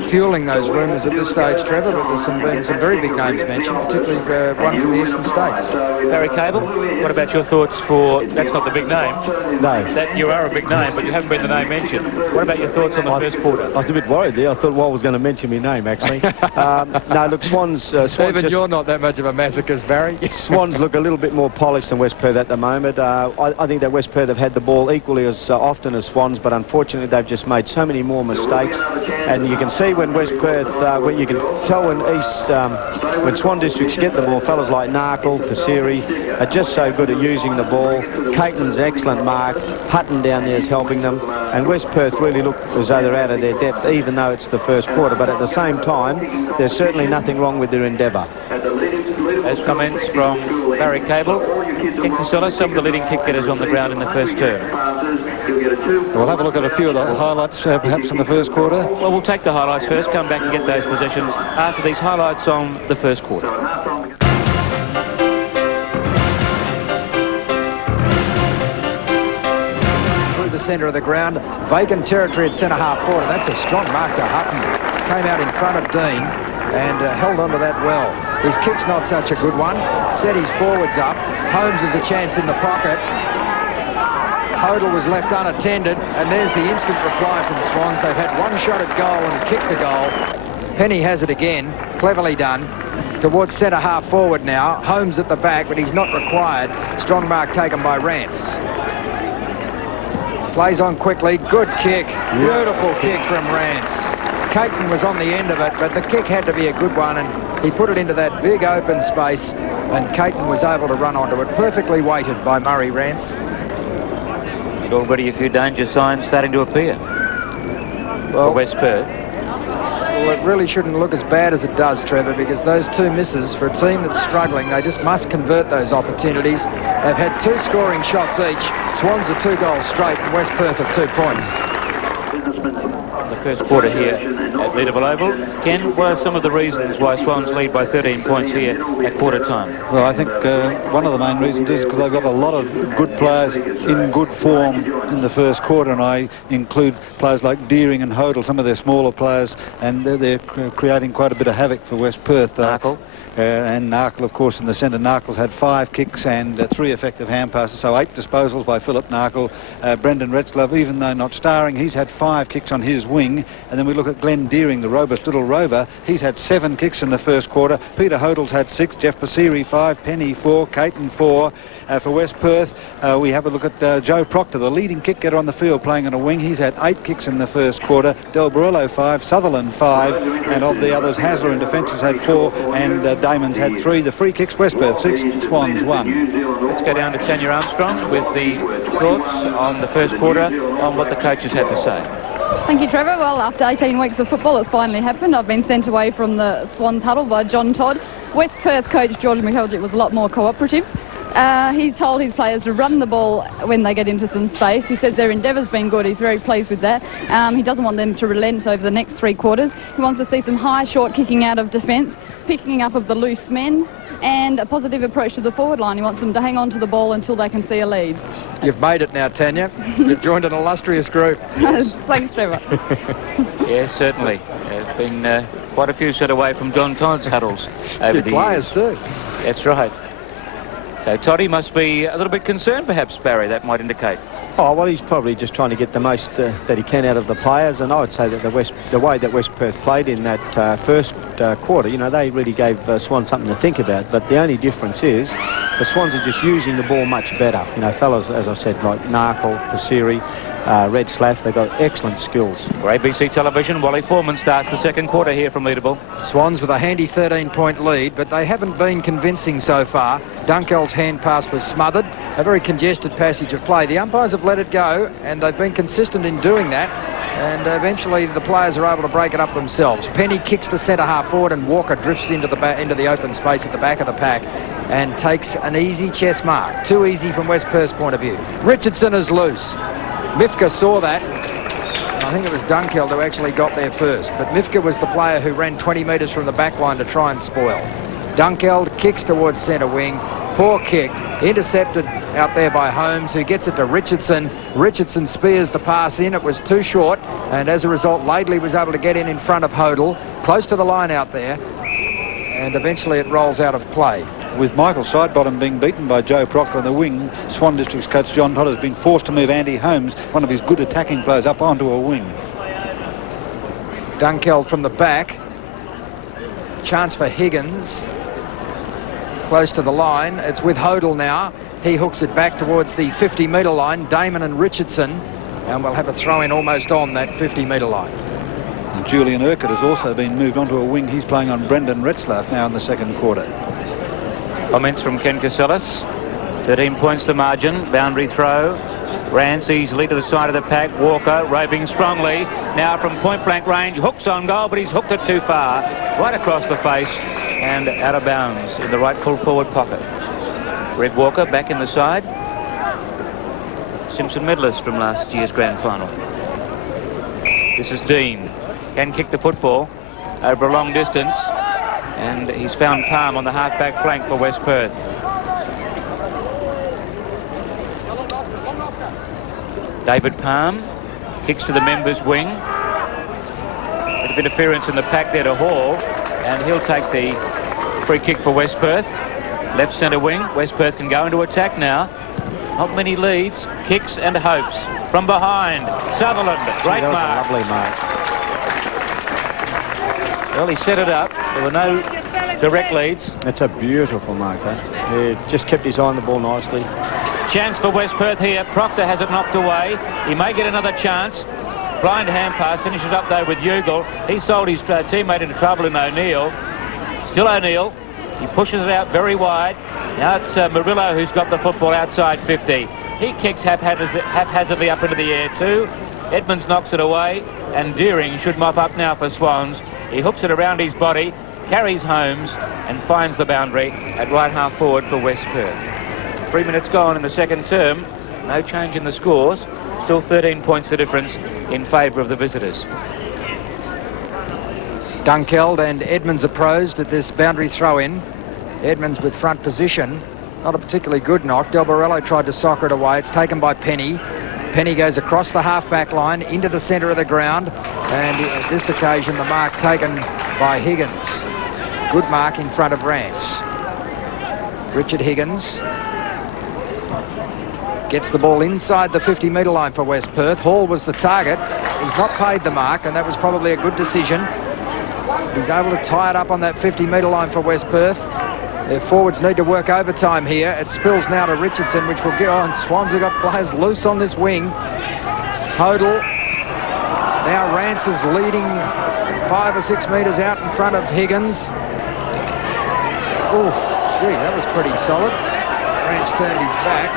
fueling those rumours at this stage, Trevor, but there's been some very big names mentioned, particularly one from the eastern states. Barry Cable, what about your thoughts for, that's not the big name. No. That you are a big name, but you haven't been the name mentioned. What about your thoughts on the first quarter? I was a bit worried there. I thought Wal was going to mention my name, actually. No, look, Swans even you're not that much of a masochist, Barry. Swans look a little bit more polished than West Perth at the moment. I think that West Perth have had the ball equally as often as Swans, but unfortunately they've just made so many more mistakes. And you can see when West Perth, when you can tell when Swan Districts get the ball, fellas like Narkle, Pasiri are just so good at using the ball. Caton's excellent mark. Hutton down there is helping them. And West Perth really look as though they're out of their depth, even though it's the first quarter. But at the same time, there's certainly nothing wrong with their endeavour. As comments from Barry Cable, Ken Casillas, some of the leading kick getters on the ground in the first term. We'll have a look at a few of the highlights perhaps in the first quarter. Well, we'll take the highlights first, come back and get those positions after these highlights on the first quarter. Through the centre of the ground, vacant territory at centre half forward, and that's a strong mark to Hutton. Came out in front of Dean and held on to that well. His kick's not such a good one. Set his forwards up. Holmes has a chance in the pocket. Hodel was left unattended, and there's the instant reply from the Swans. They've had one shot at goal and kicked the goal. Penny has it again, cleverly done. Towards centre half forward now. Holmes at the back, but he's not required. Strong mark taken by Rance. Plays on quickly. Good kick. Beautiful kick from Rance. Caton was on the end of it, but the kick had to be a good one, and he put it into that big open space, and Caton was able to run onto it. Perfectly weighted by Murray Rance. And already a few danger signs starting to appear for West Perth. Well, it really shouldn't look as bad as it does, Trevor, because those two misses, for a team that's struggling, they just must convert those opportunities. They've had 2 scoring shots each. Swans are 2 goals straight, and West Perth are 2 points. The first quarter here at Leederville Oval. Ken, what are some of the reasons why Swans lead by 13 points here at quarter time? Well, I think one of the main reasons is because they've got a lot of good players in good form in the first quarter, and I include players like Deering and Hodel, some of their smaller players, and they're creating quite a bit of havoc for West Perth. Narkle. And Narkle, of course, in the centre. Narkle's had 5 kicks and 3 effective hand passes, so 8 disposals by Philip Narkle. Brendan Retzlaff, even though not starring, he's had 5 kicks on his wing. And then we look at Glenn Deering, the robust little rover. He's had 7 kicks in the first quarter. Peter Hodel's had 6, Jeff Pasiri 5, Penny 4, Caton 4. For West Perth, we have a look at Joe Proctor, the leading kick getter on the field, playing on a wing. He's had 8 kicks in the first quarter. Del Barello 5, Sutherland 5, and of the others, Hasler in defence has had 4, and Damon's had 3. The free kicks, West Perth 6, Swans 1. Let's go down to Tanya Armstrong with the thoughts on the first quarter, on what the coaches had to say. Thank you, Trevor. Well, after 18 weeks of football, it's finally happened. I've been sent away from the Swans huddle by John Todd. West Perth coach George McKelgic was a lot more cooperative. He told his players to run the ball when they get into some space. He says their endeavour's been good. He's very pleased with that. He doesn't want them to relent over the next 3 quarters. He wants to see some high, short kicking out of defence, picking up of the loose men, and a positive approach to the forward line. He wants them to hang on to the ball until they can see a lead. You've made it now, Tanya. You've joined an illustrious group. Thanks, Trevor. Yes, certainly. There's been quite a few set away from John Todd's huddles over the players years. too. That's right. So Toddy must be a little bit concerned, perhaps, Barry, that might indicate. Oh, well, he's probably just trying to get the most that he can out of the players, and I would say that the way that West Perth played in that first quarter, you know, they really gave Swans something to think about, but the only difference is the Swans are just using the ball much better. You know, fellas, as I said, like Narkle, Pasiri, Retzlaff, they've got excellent skills. For ABC Television, Wally Foreman starts the second quarter here from Leederville. Swans with a handy 13-point lead, but they haven't been convincing so far. Dunkel's hand pass was smothered. A very congested passage of play. The umpires have let it go, and they've been consistent in doing that. And eventually the players are able to break it up themselves. Penny kicks to centre half forward, and Walker drifts into the open space at the back of the pack and takes an easy chest mark. Too easy from West Perth's point of view. Richardson is loose. Mifka saw that. I think it was Dunkel who actually got there first, but Mifka was the player who ran 20 metres from the back line to try and spoil. Dunkel kicks towards centre wing. Poor kick. Intercepted out there by Holmes, who gets it to Richardson. Richardson spears the pass in. It was too short, and as a result, Laidley was able to get in front of Hodel, close to the line out there, and eventually it rolls out of play. With Michael Sidebottom being beaten by Joe Proctor on the wing, Swan Districts coach John Todd has been forced to move Andy Holmes, one of his good attacking players, up onto a wing. Dunkel from the back. Chance for Higgins. Close to the line. It's with Hodel now. He hooks it back towards the 50-metre line. Damon and Richardson. And we'll have a throw-in almost on that 50-metre line. And Julian Urquhart has also been moved onto a wing. He's playing on Brendan Retzlaff now in the second quarter. Comments from Ken Casillas. 13 points to margin. Boundary throw. Rance easily to the side of the pack. Walker roving strongly. Now from point-blank range. Hooks on goal, but he's hooked it too far. Right across the face and out of bounds in the right full forward pocket. Greg Walker back in the side. Simpson medalist from last year's grand final. This is Dean. Can kick the football over a long distance, and he's found Palm on the half-back flank for West Perth. David Palm kicks to the members' wing. Bit of interference in the pack there to Hall, and he'll take the free kick for West Perth. Left centre wing. West Perth can go into attack now. Not many leads. Kicks and hopes. From behind, Sutherland. Great mark. Lovely mark. Well, he set it up. There were no direct leads. That's a beautiful mark, that. He just kept his eye on the ball nicely. Chance for West Perth here. Proctor has it knocked away. He may get another chance. Blind hand pass. Finishes up, though, with Ugle. He sold his teammate into trouble in O'Neill. Still O'Neill. He pushes it out very wide. Now it's Murillo who's got the football outside 50. He kicks haphazardly up into the air too. Edmonds knocks it away, and Deering should mop up now for Swans. He hooks it around his body, carries Holmes, and finds the boundary at right half forward for West Perth. 3 minutes gone in the second term. No change in the scores. Still 13 points the difference in favour of the visitors. Dunkeld and Edmonds approached at this boundary throw-in. Edmonds with front position. Not a particularly good knock. Del Borello tried to soccer it away. It's taken by Penny. Penny goes across the half-back line into the centre of the ground. And at this occasion, the mark taken by Higgins. Good mark in front of Rance. Richard Higgins gets the ball inside the 50-metre line for West Perth. Hall was the target. He's not paid the mark, and that was probably a good decision. He's able to tie it up on that 50-metre line for West Perth. Their forwards need to work overtime here. It spills now to Richardson, which will go on. Swans have got players loose on this wing. Hodel. Now Rance is leading 5 or 6 metres out in front of Higgins. Oh, gee, that was pretty solid. Rance turned his back.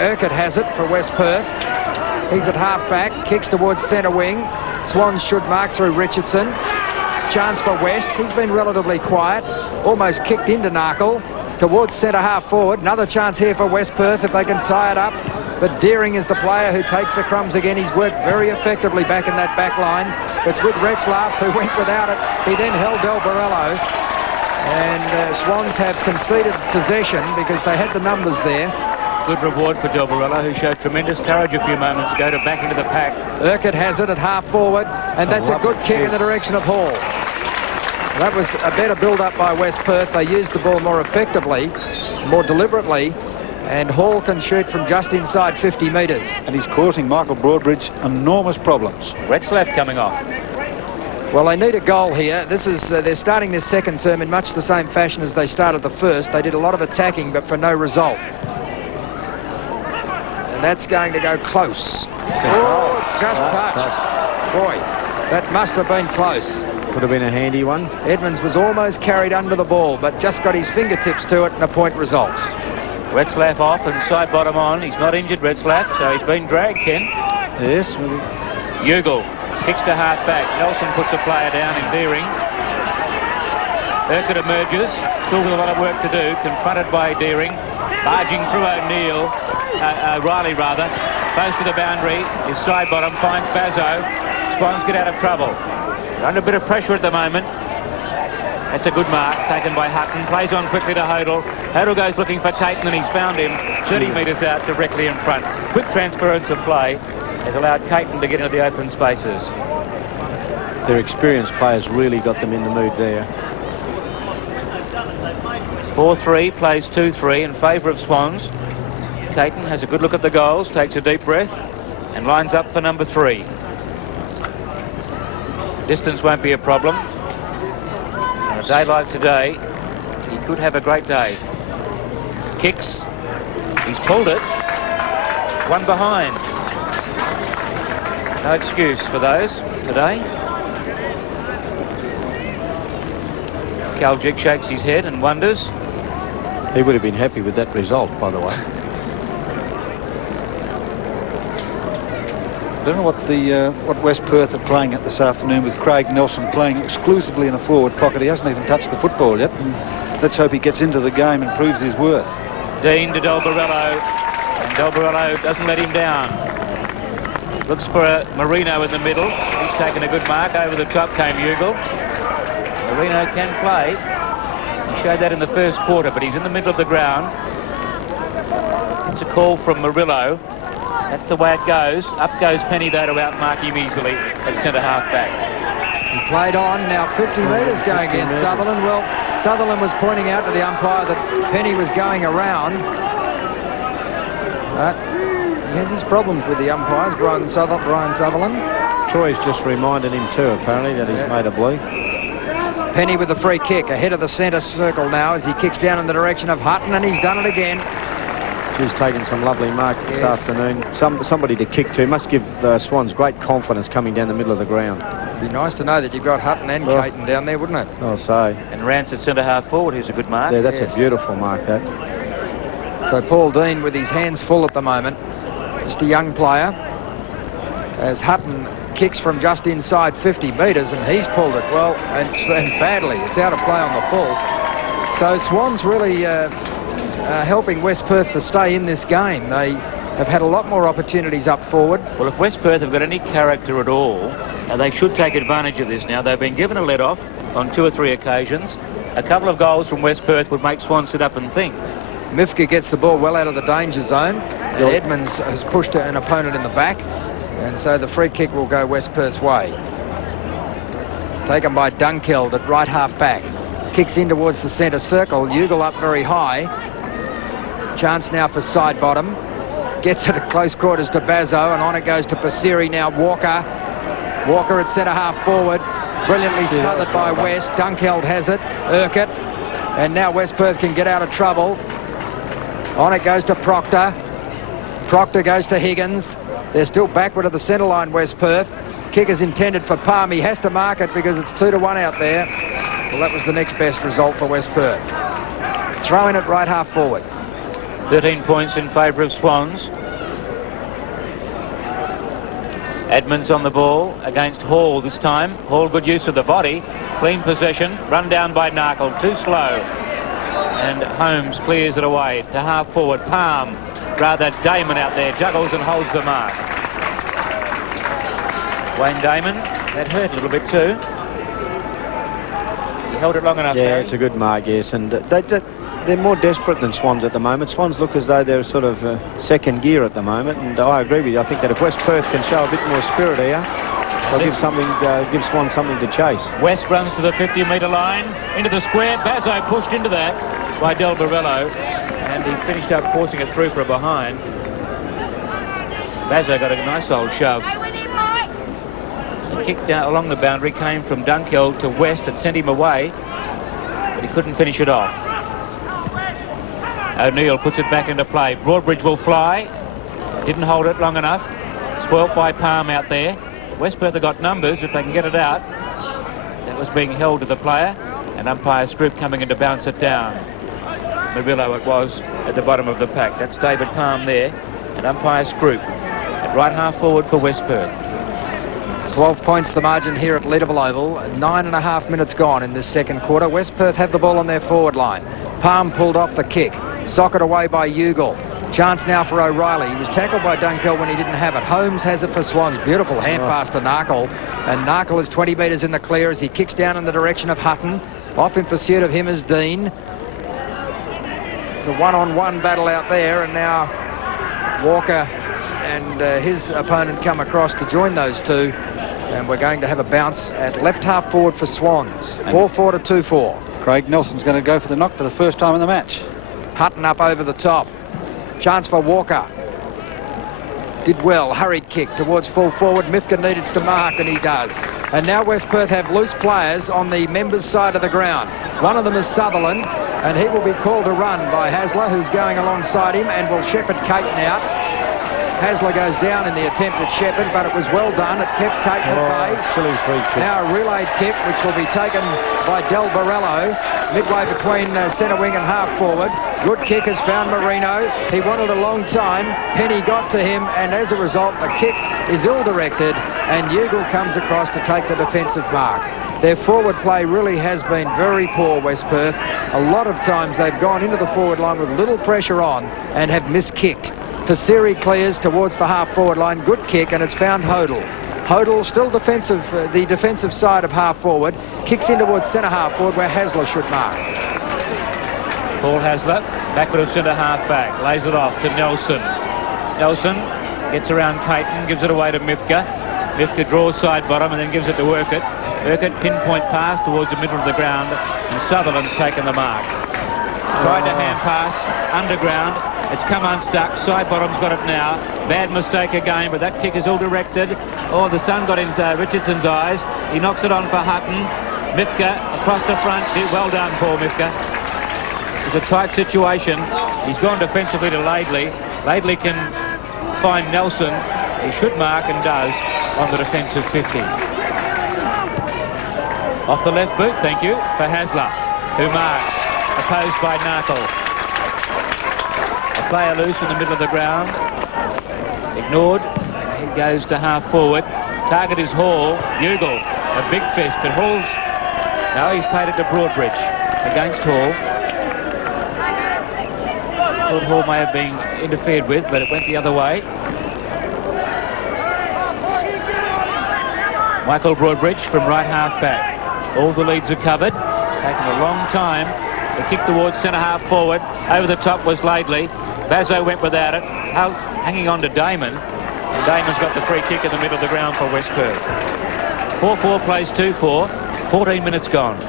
Urquhart has it for West Perth. He's at half-back, kicks towards centre wing. Swans should mark through Richardson. Chance for West. He's been relatively quiet. Almost kicked into Narkle. Towards centre half forward. Another chance here for West Perth if they can tie it up. But Deering is the player who takes the crumbs again. He's worked very effectively back in that back line. It's with Retzlaff, who went without it. He then held Del Borello. And Swans have conceded possession because they had the numbers there. Good reward for Del Borello, who showed tremendous courage a few moments ago to back into the pack. Urquhart has it at half forward, and that's a good kick in the direction of Hall. That was a better build-up by West Perth. They used the ball more effectively, more deliberately, and Hall can shoot from just inside 50 metres. And he's causing Michael Broadbridge enormous problems. Retzlaff coming off. Well, they need a goal here. This is they're starting this second term in much the same fashion as they started the first. They did a lot of attacking, but for no result. And that's going to go close. Oh, just touched. Boy, that must have been close. Would have been a handy one. Edmonds was almost carried under the ball, but just got his fingertips to it, and a point results. Retzlaff off and side bottom on. He's not injured, Retzlaff, so he's been dragged, Ken. Yes. Ugle kicks to half back. Nelson puts a player down in Deering. Urquhart emerges, still with a lot of work to do, confronted by Deering. Barging through O'Neill, Riley rather, close to the boundary. His side bottom finds Bazzo. Swans get out of trouble. They're under a bit of pressure at the moment. That's a good mark taken by Hutton. Plays on quickly to Hodel. Hodel goes looking for Caton, and he's found him 30 metres out directly in front. Quick transference of play has allowed Caton to get into the open spaces. Their experienced players really got them in the mood there. 4-3, plays 2-3 in favour of Swans. Caton has a good look at the goals, takes a deep breath, and lines up for number 3. Distance won't be a problem. On a day like today, he could have a great day. Kicks. He's pulled it. One behind. No excuse for those today. Kaljic shakes his head and wonders. He would have been happy with that result, by the way. I don't know what West Perth are playing at this afternoon with Craig Nelson playing exclusively in a forward pocket. He hasn't even touched the football yet. let's hope he gets into the game and proves his worth. Dean to Del Barello, and Del Barello doesn't let him down. Looks for a Marino in the middle. He's taken a good mark. Over the top came Ugle. Marino can play. He showed that in the first quarter, but he's in the middle of the ground. It's a call from Murillo. That's the way it goes. Up goes Penny, though, to outmark him easily at centre-half back. He played on, now 50 metres going against Sutherland. Well, Sutherland was pointing out to the umpire that Penny was going around. But he has his problems with the umpires, Brian Sutherland. Troy's just reminded him too, apparently, that he's made a blue. Penny with the free kick, ahead of the centre circle now as he kicks down in the direction of Hutton, and he's done it again. He's taken some lovely marks this afternoon. Somebody to kick to. Must give Swans great confidence coming down the middle of the ground. It'd be nice to know that you've got Hutton and Caton down there, wouldn't it? I'll say. And Rance at centre-half forward, here's a good mark. Yeah, that's a beautiful mark, that. So Paul Dean with his hands full at the moment. Just a young player. As Hutton kicks from just inside 50 metres, and he's pulled it well and badly. It's out of play on the full. So Swans really helping West Perth to stay in this game. They have had a lot more opportunities up forward. Well, if West Perth have got any character at all, they should take advantage of this now. They've been given a let-off on 2 or 3 occasions. A couple of goals from West Perth would make Swans sit up and think. Mifka gets the ball well out of the danger zone. And Edmonds has pushed an opponent in the back. And so the free kick will go West Perth's way. Taken by Dunkeld at right half back. Kicks in towards the centre circle. Ugle up very high. Chance now for side bottom. Gets it at close quarters to Bazzo, and on it goes to Passeri now. Walker at centre half forward. Brilliantly smothered by West. Dunkeld has it. Urquhart. And now West Perth can get out of trouble. On it goes to Proctor. Proctor goes to Higgins. They're still backward of the centre line, West Perth. Kick is intended for Palm. He has to mark it because it's 2-1 out there. Well, that was the next best result for West Perth. Throw in at right half forward. 13 points in favour of Swans. Edmonds on the ball against Hall this time. Hall, good use of the body. Clean possession. Run down by Narkle. Too slow. And Holmes clears it away to half forward. Palm. Rather, Damon out there juggles and holds the mark. Wayne Damon, that hurt a little bit too. He held it long enough. Yeah, Barry. it's a good mark, yes. And they're more desperate than Swans at the moment. Swans look as though they're sort of second gear at the moment. And I agree with you. I think that if West Perth can show a bit more spirit here, they'll give Swans something to chase. West runs to the 50-metre line, into the square. Bazzo pushed into that by Del Barello. And he finished up forcing it through for a behind. Bazzo got a nice old shove. The kick down along the boundary came from Dunkeld to West and sent him away, but he couldn't finish it off. O'Neill puts it back into play. Broadbridge will fly. Didn't hold it long enough. Spoilt by Palm out there. West Perth have got numbers if they can get it out. That was being held to the player, and umpire Scroop coming in to bounce it down. Murillo it was at the bottom of the pack. That's David Palm there, and umpire Scroop at right half forward for West Perth. 12 points the margin here at Leederville Oval. 9.5 minutes gone in this second quarter. West Perth have the ball on their forward line. Palm pulled off the kick. Socket away by Ugle. Chance now for O'Reilly. He was tackled by Dunkeld when he didn't have it. Holmes has it for Swans. Beautiful hand pass to Narkle. And Narkle is 20 metres in the clear as he kicks down in the direction of Hutton. Off in pursuit of him is Dean. It's a one-on-one battle out there, and now Walker and his opponent come across to join those two. And we're going to have a bounce at left half forward for Swans. 4-4 to 2-4. Craig Nelson's going to go for the knock for the first time in the match. Hutton up over the top. Chance for Walker. Did well. Hurried kick towards full forward. Mifka needs to mark, and he does. And now West Perth have loose players on the members' side of the ground. One of them is Sutherland, and he will be called to run by Hasler, who's going alongside him, and will shepherd Caton out. Hasler goes down in the attempt at shepherd, but it was well done. It kept Caton at bay. Silly free kick. Now a relayed kick, which will be taken by Del Barello, midway between centre wing and half forward. Good kick has found Marino. He wanted a long time. Penny got to him, and as a result, the kick is ill-directed, and Ugle comes across to take the defensive mark. Their forward play really has been very poor, West Perth. A lot of times they've gone into the forward line with little pressure on and have miskicked. Pasiri clears towards the half-forward line. Good kick, and it's found Hodel. Hodel still defensive, the defensive side of half-forward. Kicks in towards centre-half forward where Hasler should mark. Paul Hasler, backward of centre-half back. Lays it off to Nelson. Nelson gets around Caton, gives it away to Mifka. Mifka draws side bottom and then gives it to Urquhart. Urquhart pinpoint pass towards the middle of the ground, and Sutherland's taken the mark. Tried to hand pass, underground. It's come unstuck. Side bottom's got it now. Bad mistake again, but that kick is all directed. Oh, the sun got into Richardson's eyes. He knocks it on for Hutton. Mifka across the front. Well done, Paul Mifka. It's a tight situation. He's gone defensively to Laidley. Laidley can find Nelson. He should mark and does on the defensive 50. Off the left boot, thank you, for Hasler, who marks. Opposed by Narkle. A player loose in the middle of the ground. Ignored. He goes to half forward. Target is Hall. Ugle. A big fist, but Hall's... No, he's played it to Broadbridge against Hall. Thought Hall may have been interfered with, but it went the other way. Michael Broadbridge from right half back. All the leads are covered. Taken a long time. The kick towards centre-half forward. Over the top was Laidley. Bazzo went without it. Hanging on to Damon. And Damon's got the free kick in the middle of the ground for West Perth. 4-4 plays 2-4. 14 minutes gone.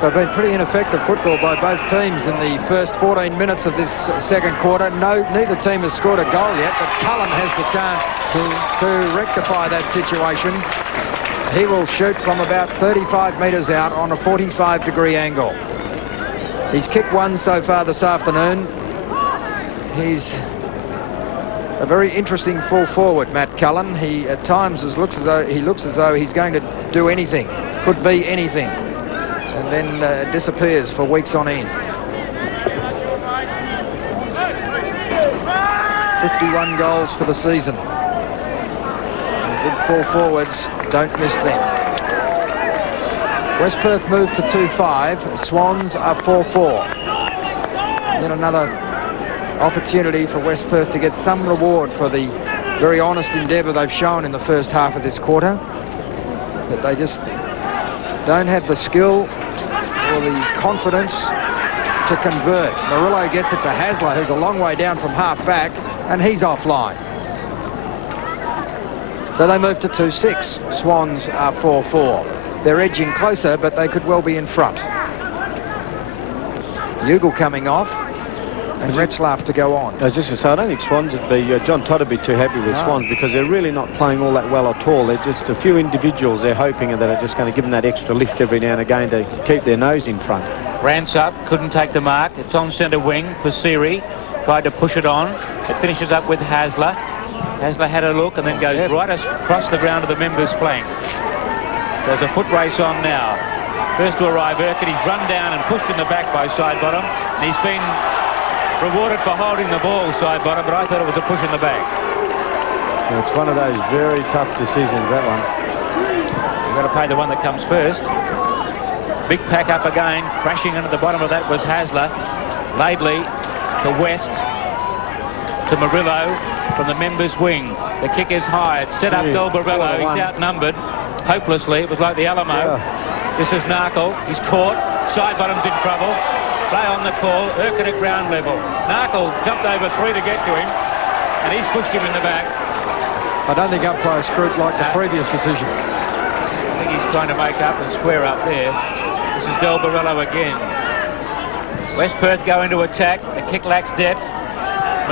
So been pretty ineffective football by both teams in the first 14 minutes of this second quarter. Neither team has scored a goal yet, but Cullen has the chance to rectify that situation. He will shoot from about 35 metres out on a 45-degree angle. He's kicked one so far this afternoon. He's a very interesting full forward, Matt Cullen. He at times looks as though he's going to do anything, could be anything, and then disappears for weeks on end. 51 goals for the season. And good full forwards, don't miss them. West Perth moved to 2-5. Swans are 4-4. Then another opportunity for West Perth to get some reward for the very honest endeavour they've shown in the first half of this quarter. But they just don't have the skill or the confidence to convert. Murillo gets it to Hasler, who's a long way down from half back, and he's offline. So they move to 2-6. Swans are 4-4. They're edging closer, but they could well be in front. Ugle coming off, and Retzlaff to go on. I was just going to say, I don't think Swans would be, John Todd would be too happy with Swans, because they're really not playing all that well at all. They're just a few individuals they're hoping that are just going to give them that extra lift every now and again to keep their nose in front. Ransup couldn't take the mark. It's on centre wing. Pasiri tried to push it on. It finishes up with Hasler. Hasler had a look and then goes right across the ground to the members' flank. There's a foot race on now. First to arrive, Urquhart. He's run down and pushed in the back by side bottom. And he's been rewarded for holding the ball side bottom, but I thought it was a push in the back. Well, it's one of those very tough decisions, that one. You've got to pay the one that comes first. Big pack up again. Crashing into the bottom of that was Hasler. Laidley to West. To Murillo from the members' wing. The kick is high. It's set up Delbarello. He's outnumbered. Hopelessly. It was like the Alamo. Yeah. This is Narkle. He's caught. Side bottom's in trouble. Play on the call. Urquhart at ground level. Narkle jumped over three to get to him, and he's pushed him in the back. I don't think umpires screwed like the previous decision. I think he's trying to make up and square up there. This is Delbarello again. West Perth go into attack. The kick lacks depth.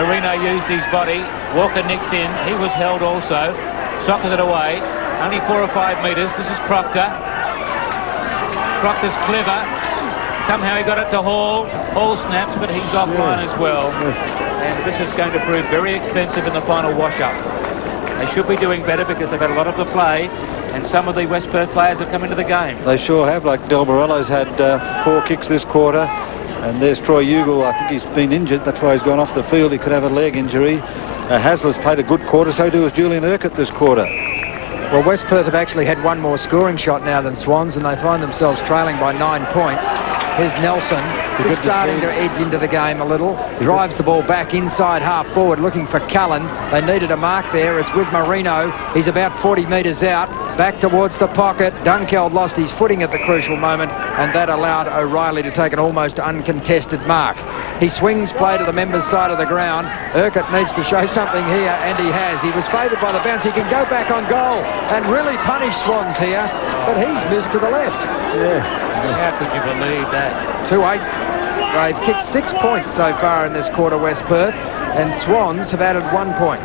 Marino used his body. Walker nicked in. He was held also. Sockers it away. Only 4 or 5 metres. This is Proctor. Proctor's clever. Somehow he got it to Hall. Hall snaps, but he's offline as well. And this is going to prove very expensive in the final wash-up. They should be doing better because they've had a lot of the play, and some of the West Perth players have come into the game. They sure have. Like Delbarello's had 4 kicks this quarter. And there's Troy Ugle. I think he's been injured. That's why he's gone off the field. He could have a leg injury. Hasler's played a good quarter. So too has Julian Urquhart this quarter. Well, West Perth have actually had one more scoring shot now than Swans, and they find themselves trailing by 9 points. Here's Nelson, just starting to edge into the game a little. Drives the ball back inside half forward, looking for Cullen. They needed a mark there. It's with Marino. He's about 40 metres out. Back towards the pocket. Dunkeld lost his footing at the crucial moment, and that allowed O'Reilly to take an almost uncontested mark. He swings play to the members' side of the ground. Urquhart needs to show something here, and he has. He was favoured by the bounce. He can go back on goal and really punish Swans here, but he's missed to the left. Yeah. How could you believe that? 2-8. They've kicked 6 points so far in this quarter, West Perth, and Swans have added 1 point.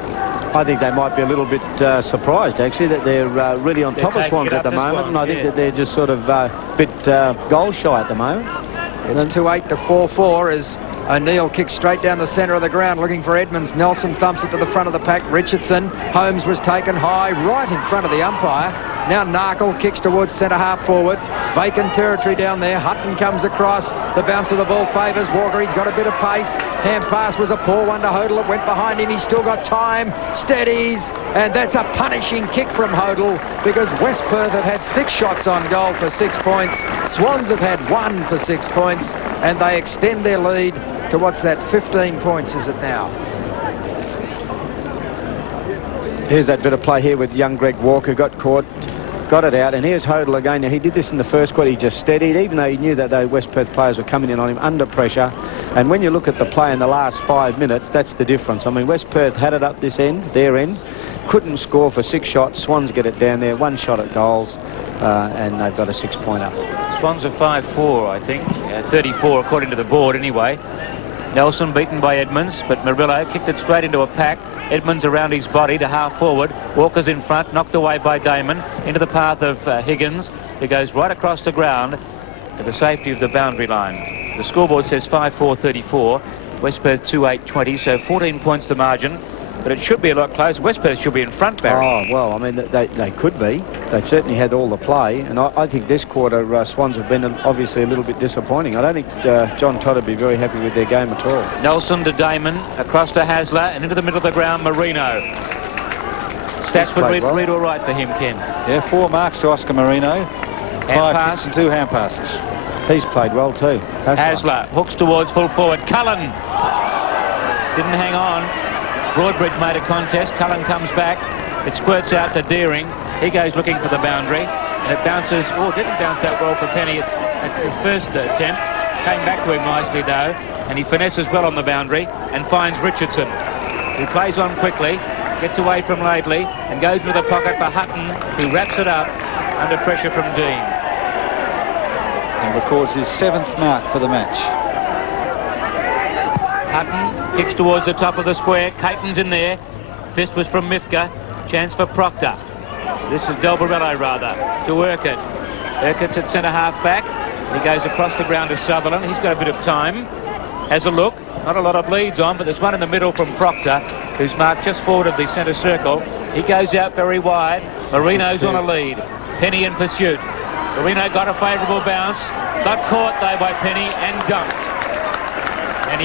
I think they might be a little bit surprised, actually, that they're really on top of Swans at the moment, and I think that they're just sort of a bit goal shy at the moment. It's 2-8 to 4-4 as O'Neill kicks straight down the centre of the ground looking for Edmonds. Nelson thumps it to the front of the pack. Richardson. Holmes was taken high right in front of the umpire. Now Narkle kicks towards centre half forward. Vacant territory down there. Hutton comes across. The bounce of the ball favours Walker. He's got a bit of pace. Hand pass was a poor one to Hodel. It went behind him. He's still got time. Steadies. And that's a punishing kick from Hodel because West Perth have had 6 shots on goal for 6 points. Swans have had 1 for 6 points. And they extend their lead to what's that, 15 points is it now? Here's that bit of play here with young Greg Walker. Got caught, got it out, and here's Hodel again. Now, he did this in the first quarter. He just steadied, even though he knew that the West Perth players were coming in on him under pressure. And when you look at the play in the last 5 minutes, that's the difference. I mean, West Perth had it up this end, their end, couldn't score for 6 shots. Swans get it down there, 1 shot at goals, and they've got a 6-pointer. Swans are 5-4, I think. 34 according to the board anyway. Nelson beaten by Edmonds, but Murillo kicked it straight into a pack. Edmonds around his body to half forward. Walker's in front, knocked away by Damon into the path of Higgins, who goes right across the ground to the safety of the boundary line. The scoreboard says 5-4-34. West Perth 2-8-20, so 14 points the margin. But it should be a lot closer. West Perth should be in front, Barry. Oh, well, I mean, they could be. They've certainly had all the play. And I think this quarter, Swans have been obviously a little bit disappointing. I don't think John Todd would be very happy with their game at all. Nelson to Damon, across to Hasler, and into the middle of the ground, Marino. Stats would read all right for him, Ken. Yeah, 4 marks to Oscar Marino. 5 kicks and 2 hand passes. He's played well too. Hasler hooks towards full forward. Cullen didn't hang on. Broadbridge made a contest. Cullen comes back. It squirts out to Deering. He goes looking for the boundary. And it bounces. Oh, it didn't bounce that well for Penny. It's his first attempt. Came back to him nicely, though. And he finesses well on the boundary and finds Richardson, who plays on quickly, gets away from Laidley, and goes into the pocket for Hutton, who wraps it up under pressure from Dean. And records his 7th mark for the match. Hutton kicks towards the top of the square. Caton's in there. Fist was from Mifka. Chance for Proctor. This is Delbarello, rather, to Urquhart. Urquhart's at centre half back. He goes across the ground to Sutherland. He's got a bit of time. Has a look. Not a lot of leads on, but there's one in the middle from Proctor, who's marked just forward of the centre circle. He goes out very wide. Marino's on a lead. Penny in pursuit. Marino got a favourable bounce. Got caught, though, by Penny and dumped.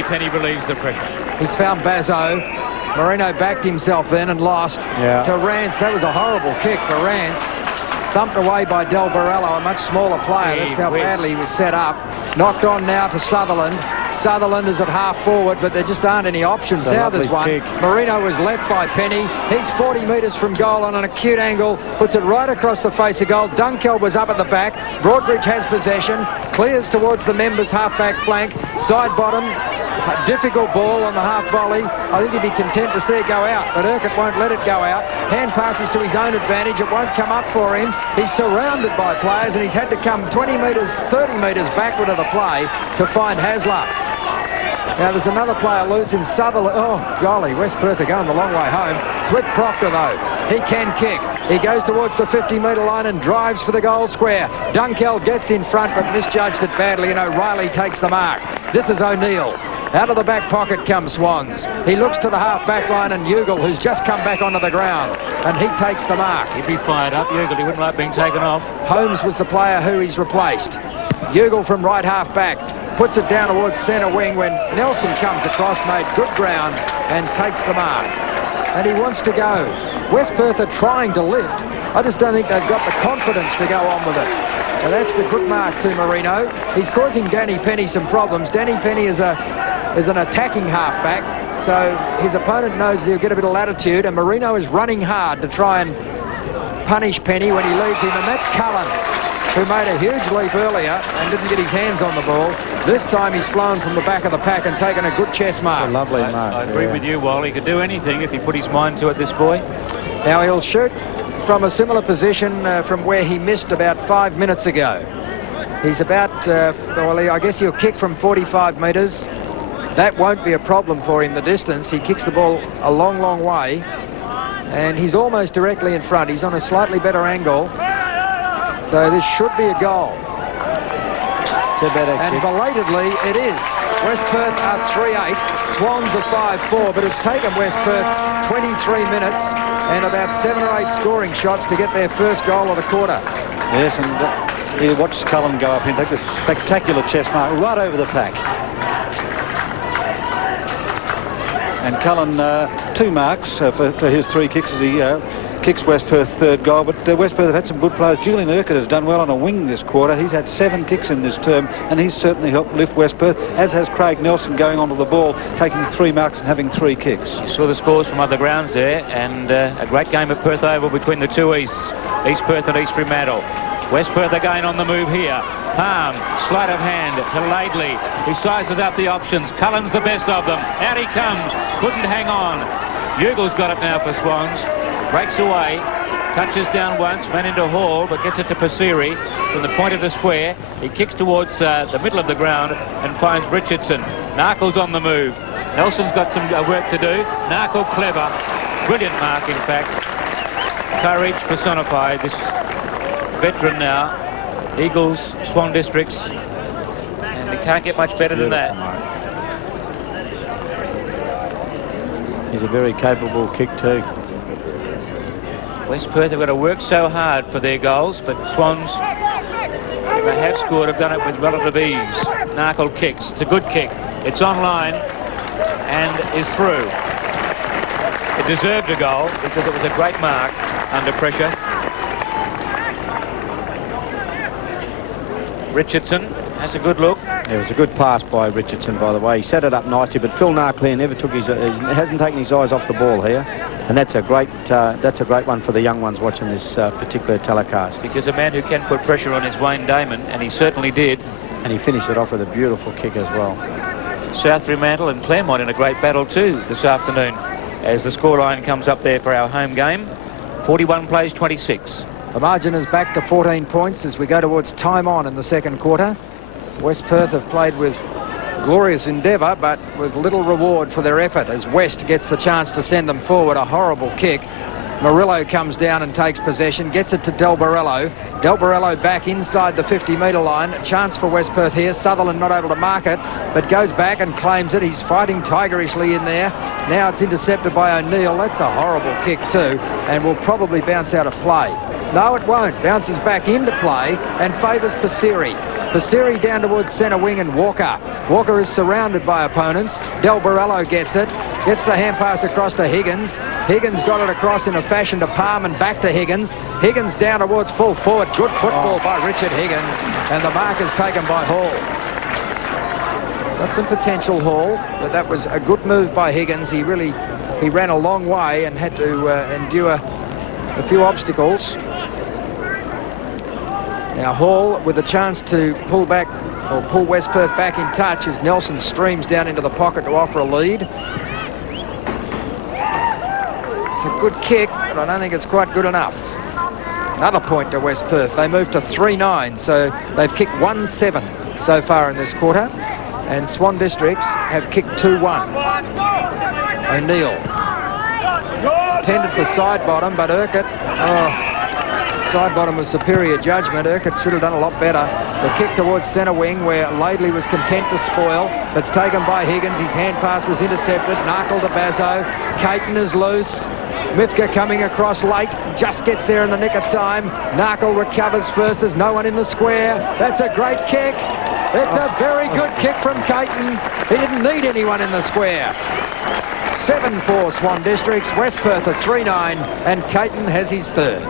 Penny relieves the pressure. He's found Bazzo. Marino backed himself then and lost to Rance. That was a horrible kick for Rance. Thumped away by Del Barello, a much smaller player. That's how badly he was set up. Knocked on now to Sutherland. Sutherland is at half forward, but there just aren't any options. Now there's one. Kick. Marino was left by Penny. He's 40 metres from goal on an acute angle. Puts it right across the face of goal. Dunkeld was up at the back. Broadbridge has possession. Clears towards the members' half-back flank. Side bottom. A difficult ball on the half volley. I think he'd be content to see it go out, but Urquhart won't let it go out. Hand passes to his own advantage. It won't come up for him. He's surrounded by players, and he's had to come 20 metres, 30 metres backward of the play to find Hasler. Now, there's another player loose in Sutherland. Oh, golly, West Perth are going the long way home. It's with Proctor, though. He can kick. He goes towards the 50-metre line and drives for the goal square. Dunkeld gets in front, but misjudged it badly, and O'Reilly takes the mark. This is O'Neill. Out of the back pocket comes Swans. He looks to the half-back line, and Ugle, who's just come back onto the ground, and he takes the mark. He'd be fired up, Ugle. He wouldn't like being taken off. Holmes was the player who he's replaced. Ugle from right half-back puts it down towards centre wing when Nelson comes across, made good ground, and takes the mark. And he wants to go. West Perth are trying to lift. I just don't think they've got the confidence to go on with it. Now that's a good mark to Marino. He's causing Danny Penny some problems. Danny Penny is an attacking halfback, so his opponent knows that he'll get a bit of latitude, and Marino is running hard to try and punish Penny when he leaves him, and that's Cullen, who made a huge leap earlier and didn't get his hands on the ball. This time he's flown from the back of the pack and taken a good chest mark. A lovely mark. I agree with you, Wally. He could do anything if he put his mind to it, this boy. Now he'll shoot from a similar position from where he missed about 5 minutes ago. He's about, well, I guess he'll kick from 45 metres. That won't be a problem for him, the distance. He kicks the ball a long, long way. And he's almost directly in front. He's on a slightly better angle. So this should be a goal. It's a better And kick. belatedly, it is. West Perth are 3-8. Swans are 5-4, but it's taken West Perth 23 minutes and about 7 or 8 scoring shots to get their first goal of the quarter. Yes, and you watch Cullen go up and take this spectacular chest mark right over the pack. And Cullen, 2 marks for his 3 kicks as he kicks West Perth's 3rd goal. But West Perth have had some good players. Julian Urquhart has done well on a wing this quarter. He's had 7 kicks in this term, and he's certainly helped lift West Perth, as has Craig Nelson going onto the ball, taking 3 marks and having 3 kicks. You saw the scores from other grounds there, and a great game at Perth Oval between the two Easts, East Perth and East Fremantle. West Perth again on the move here. Palm, sleight of hand to Laidley, who sizes up the options. Cullen's the best of them. Out he comes. Couldn't hang on. Bugle's got it now for Swans. Breaks away. Touches down once. Ran into Hall, but gets it to Pasiri from the point of the square. He kicks towards the middle of the ground and finds Richardson. Narkle's on the move. Nelson's got some work to do. Narkle clever. Brilliant mark, in fact. Courage personified. This veteran now. Eagles, Swan Districts, and it can't get much better than that. He's a very capable kick too. West Perth have got to work so hard for their goals, but Swans, if they have scored, have done it with relative ease. Narkle kicks. It's a good kick. It's online and is through. It deserved a goal because it was a great mark under pressure. Richardson has a good look. It was a good pass by Richardson, by the way. He set it up nicely, but Phil Narclear never took hasn't taken his eyes off the ball here, and that's a great one for the young ones watching this particular telecast. Because a man who can put pressure on is Wayne Damon, and he certainly did. And he finished it off with a beautiful kick as well. South Fremantle and Claremont in a great battle too this afternoon, as the scoreline comes up there for our home game. 41 plays 26. The margin is back to 14 points as we go towards time on in the 2nd quarter. West Perth have played with glorious endeavour, but with little reward for their effort as West gets the chance to send them forward. A horrible kick. Murillo comes down and takes possession, gets it to Del Borello. Del Borello back inside the 50-metre line. A chance for West Perth here. Sutherland not able to mark it, but goes back and claims it. He's fighting tigerishly in there. Now it's intercepted by O'Neill. That's a horrible kick too, and will probably bounce out of play. No, it won't. Bounces back into play and favours Pasiri. Pasiri down towards centre wing and Walker. Walker is surrounded by opponents. Del Borello gets it. Gets the hand pass across to Higgins. Higgins got it across in a fashion to Palm and back to Higgins. Higgins down towards full forward. Good football by Richard Higgins. And the mark is taken by Hall. Got some potential, Hall, but that was a good move by Higgins. He ran a long way and had to endure a few obstacles. Now Hall with a chance to pull back, or pull West Perth back in touch as Nelson streams down into the pocket to offer a lead. It's a good kick, but I don't think it's quite good enough. Another point to West Perth. They move to 3-9, so they've kicked 1-7 so far in this quarter. And Swan Districts have kicked 2-1. O'Neill. Intended for side bottom, but Urquhart, side bottom was superior judgment. Urquhart should have done a lot better. The kick towards centre wing where Laidley was content to spoil. It's taken by Higgins. His hand pass was intercepted. Narkle to Bazzo. Caton is loose. Mifka coming across late, just gets there in the nick of time. Narkle recovers first. There's no one in the square. That's a great kick. It's a very good kick from Caton. He didn't need anyone in the square. 7-4 Swan Districts. West Perth at 3-9, and Caton has his third.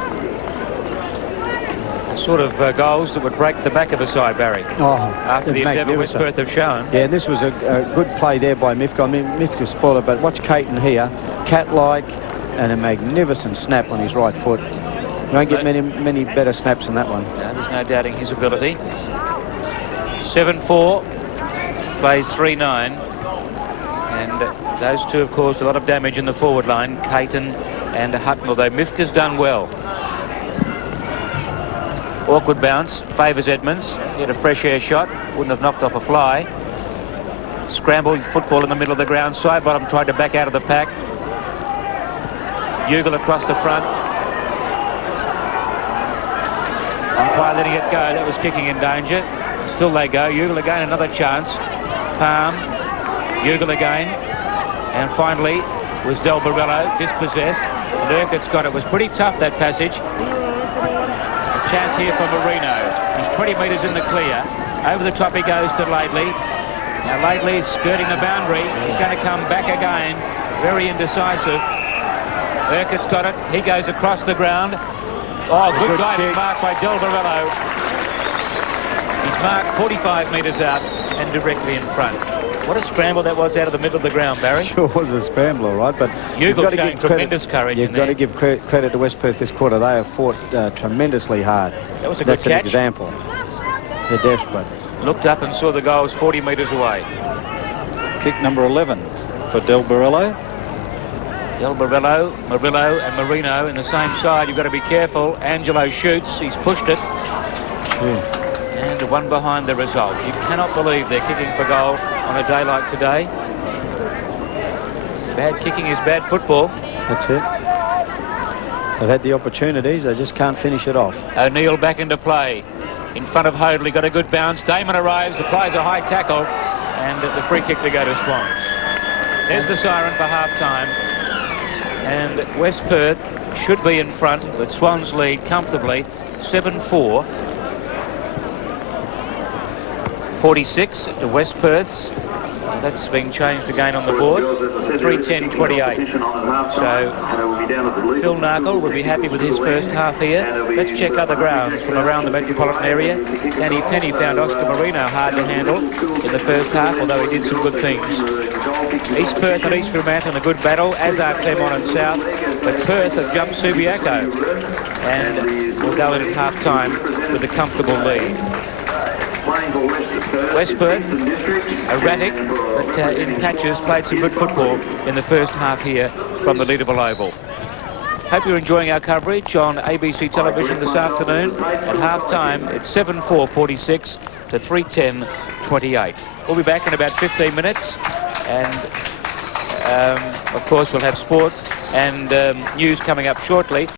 sort of goals that would break the back of a side, Barry. Oh, After the endeavour West Perth have shown. Yeah, and this was a good play there by Mifka. I mean, Mifka spoiled it, but watch Caton here, cat-like, and a magnificent snap on his right foot. You won't get many better snaps than that one. No, there's no doubting his ability. 7-4, plays 3-9, and those two have caused a lot of damage in the forward line, Caton and Hutton, although Mifka's done well. Awkward bounce, favours Edmonds. He had a fresh air shot, wouldn't have knocked off a fly. Scramble football in the middle of the ground. Sidebottom tried to back out of the pack. Ugle across the front. Umpire letting it go. That was kicking in danger. Still they go. Ugle again, another chance. Palm. Ugle again. And finally was Del Barello dispossessed. And Urquhart's got it. It was pretty tough, that passage. A chance here for Marino. He's 20 metres in the clear. Over the top he goes to Laidley. Now Laidley is skirting the boundary. He's going to come back again. Very indecisive. Urquhart's got it. He goes across the ground. Oh, good diving mark by Del Barello. He's marked 45 metres out and directly in front. What a scramble that was out of the middle of the ground, Barry. Sure was a scramble, all right, but you've got to give tremendous courage. You've got to give credit to West Perth this quarter. They have fought tremendously hard. That was a good catch. That's an example. They're desperate. Looked up and saw the goals 40 metres away. Kick number 11 for Del Barello. Del Barello, Murillo and Marino in the same side. You've got to be careful. Angelo shoots. He's pushed it. Yeah. And one behind the result. You cannot believe they're kicking for goal on a day like today. Bad kicking is bad football. That's it. They've had the opportunities. They just can't finish it off. O'Neill back into play. In front of Hoadley. Got a good bounce. Damon arrives. Applies a high tackle. And the free kick to go to Swans. There's the siren for half-time. And West Perth should be in front, but Swans lead comfortably 7-4. 46 to West Perth's. That's being changed again on the board. 3:10:28. So Phil Narkle will be happy with his first half here. Let's check other grounds from around the metropolitan area. Danny Penny found Oscar Marino hard to handle in the first half, although he did some good things. East Perth and East Fremantle a good battle, as are Claremont and South, but Perth have jumped Subiaco and will go in at half-time with a comfortable lead. West Perth, erratic, but in patches, played some good football in the first half here from the Leederville Oval. Hope you're enjoying our coverage on ABC television this afternoon. At half-time, it's 7-4-46 to 3:10:28. We'll be back in about 15 minutes, and of course we'll have sport and news coming up shortly.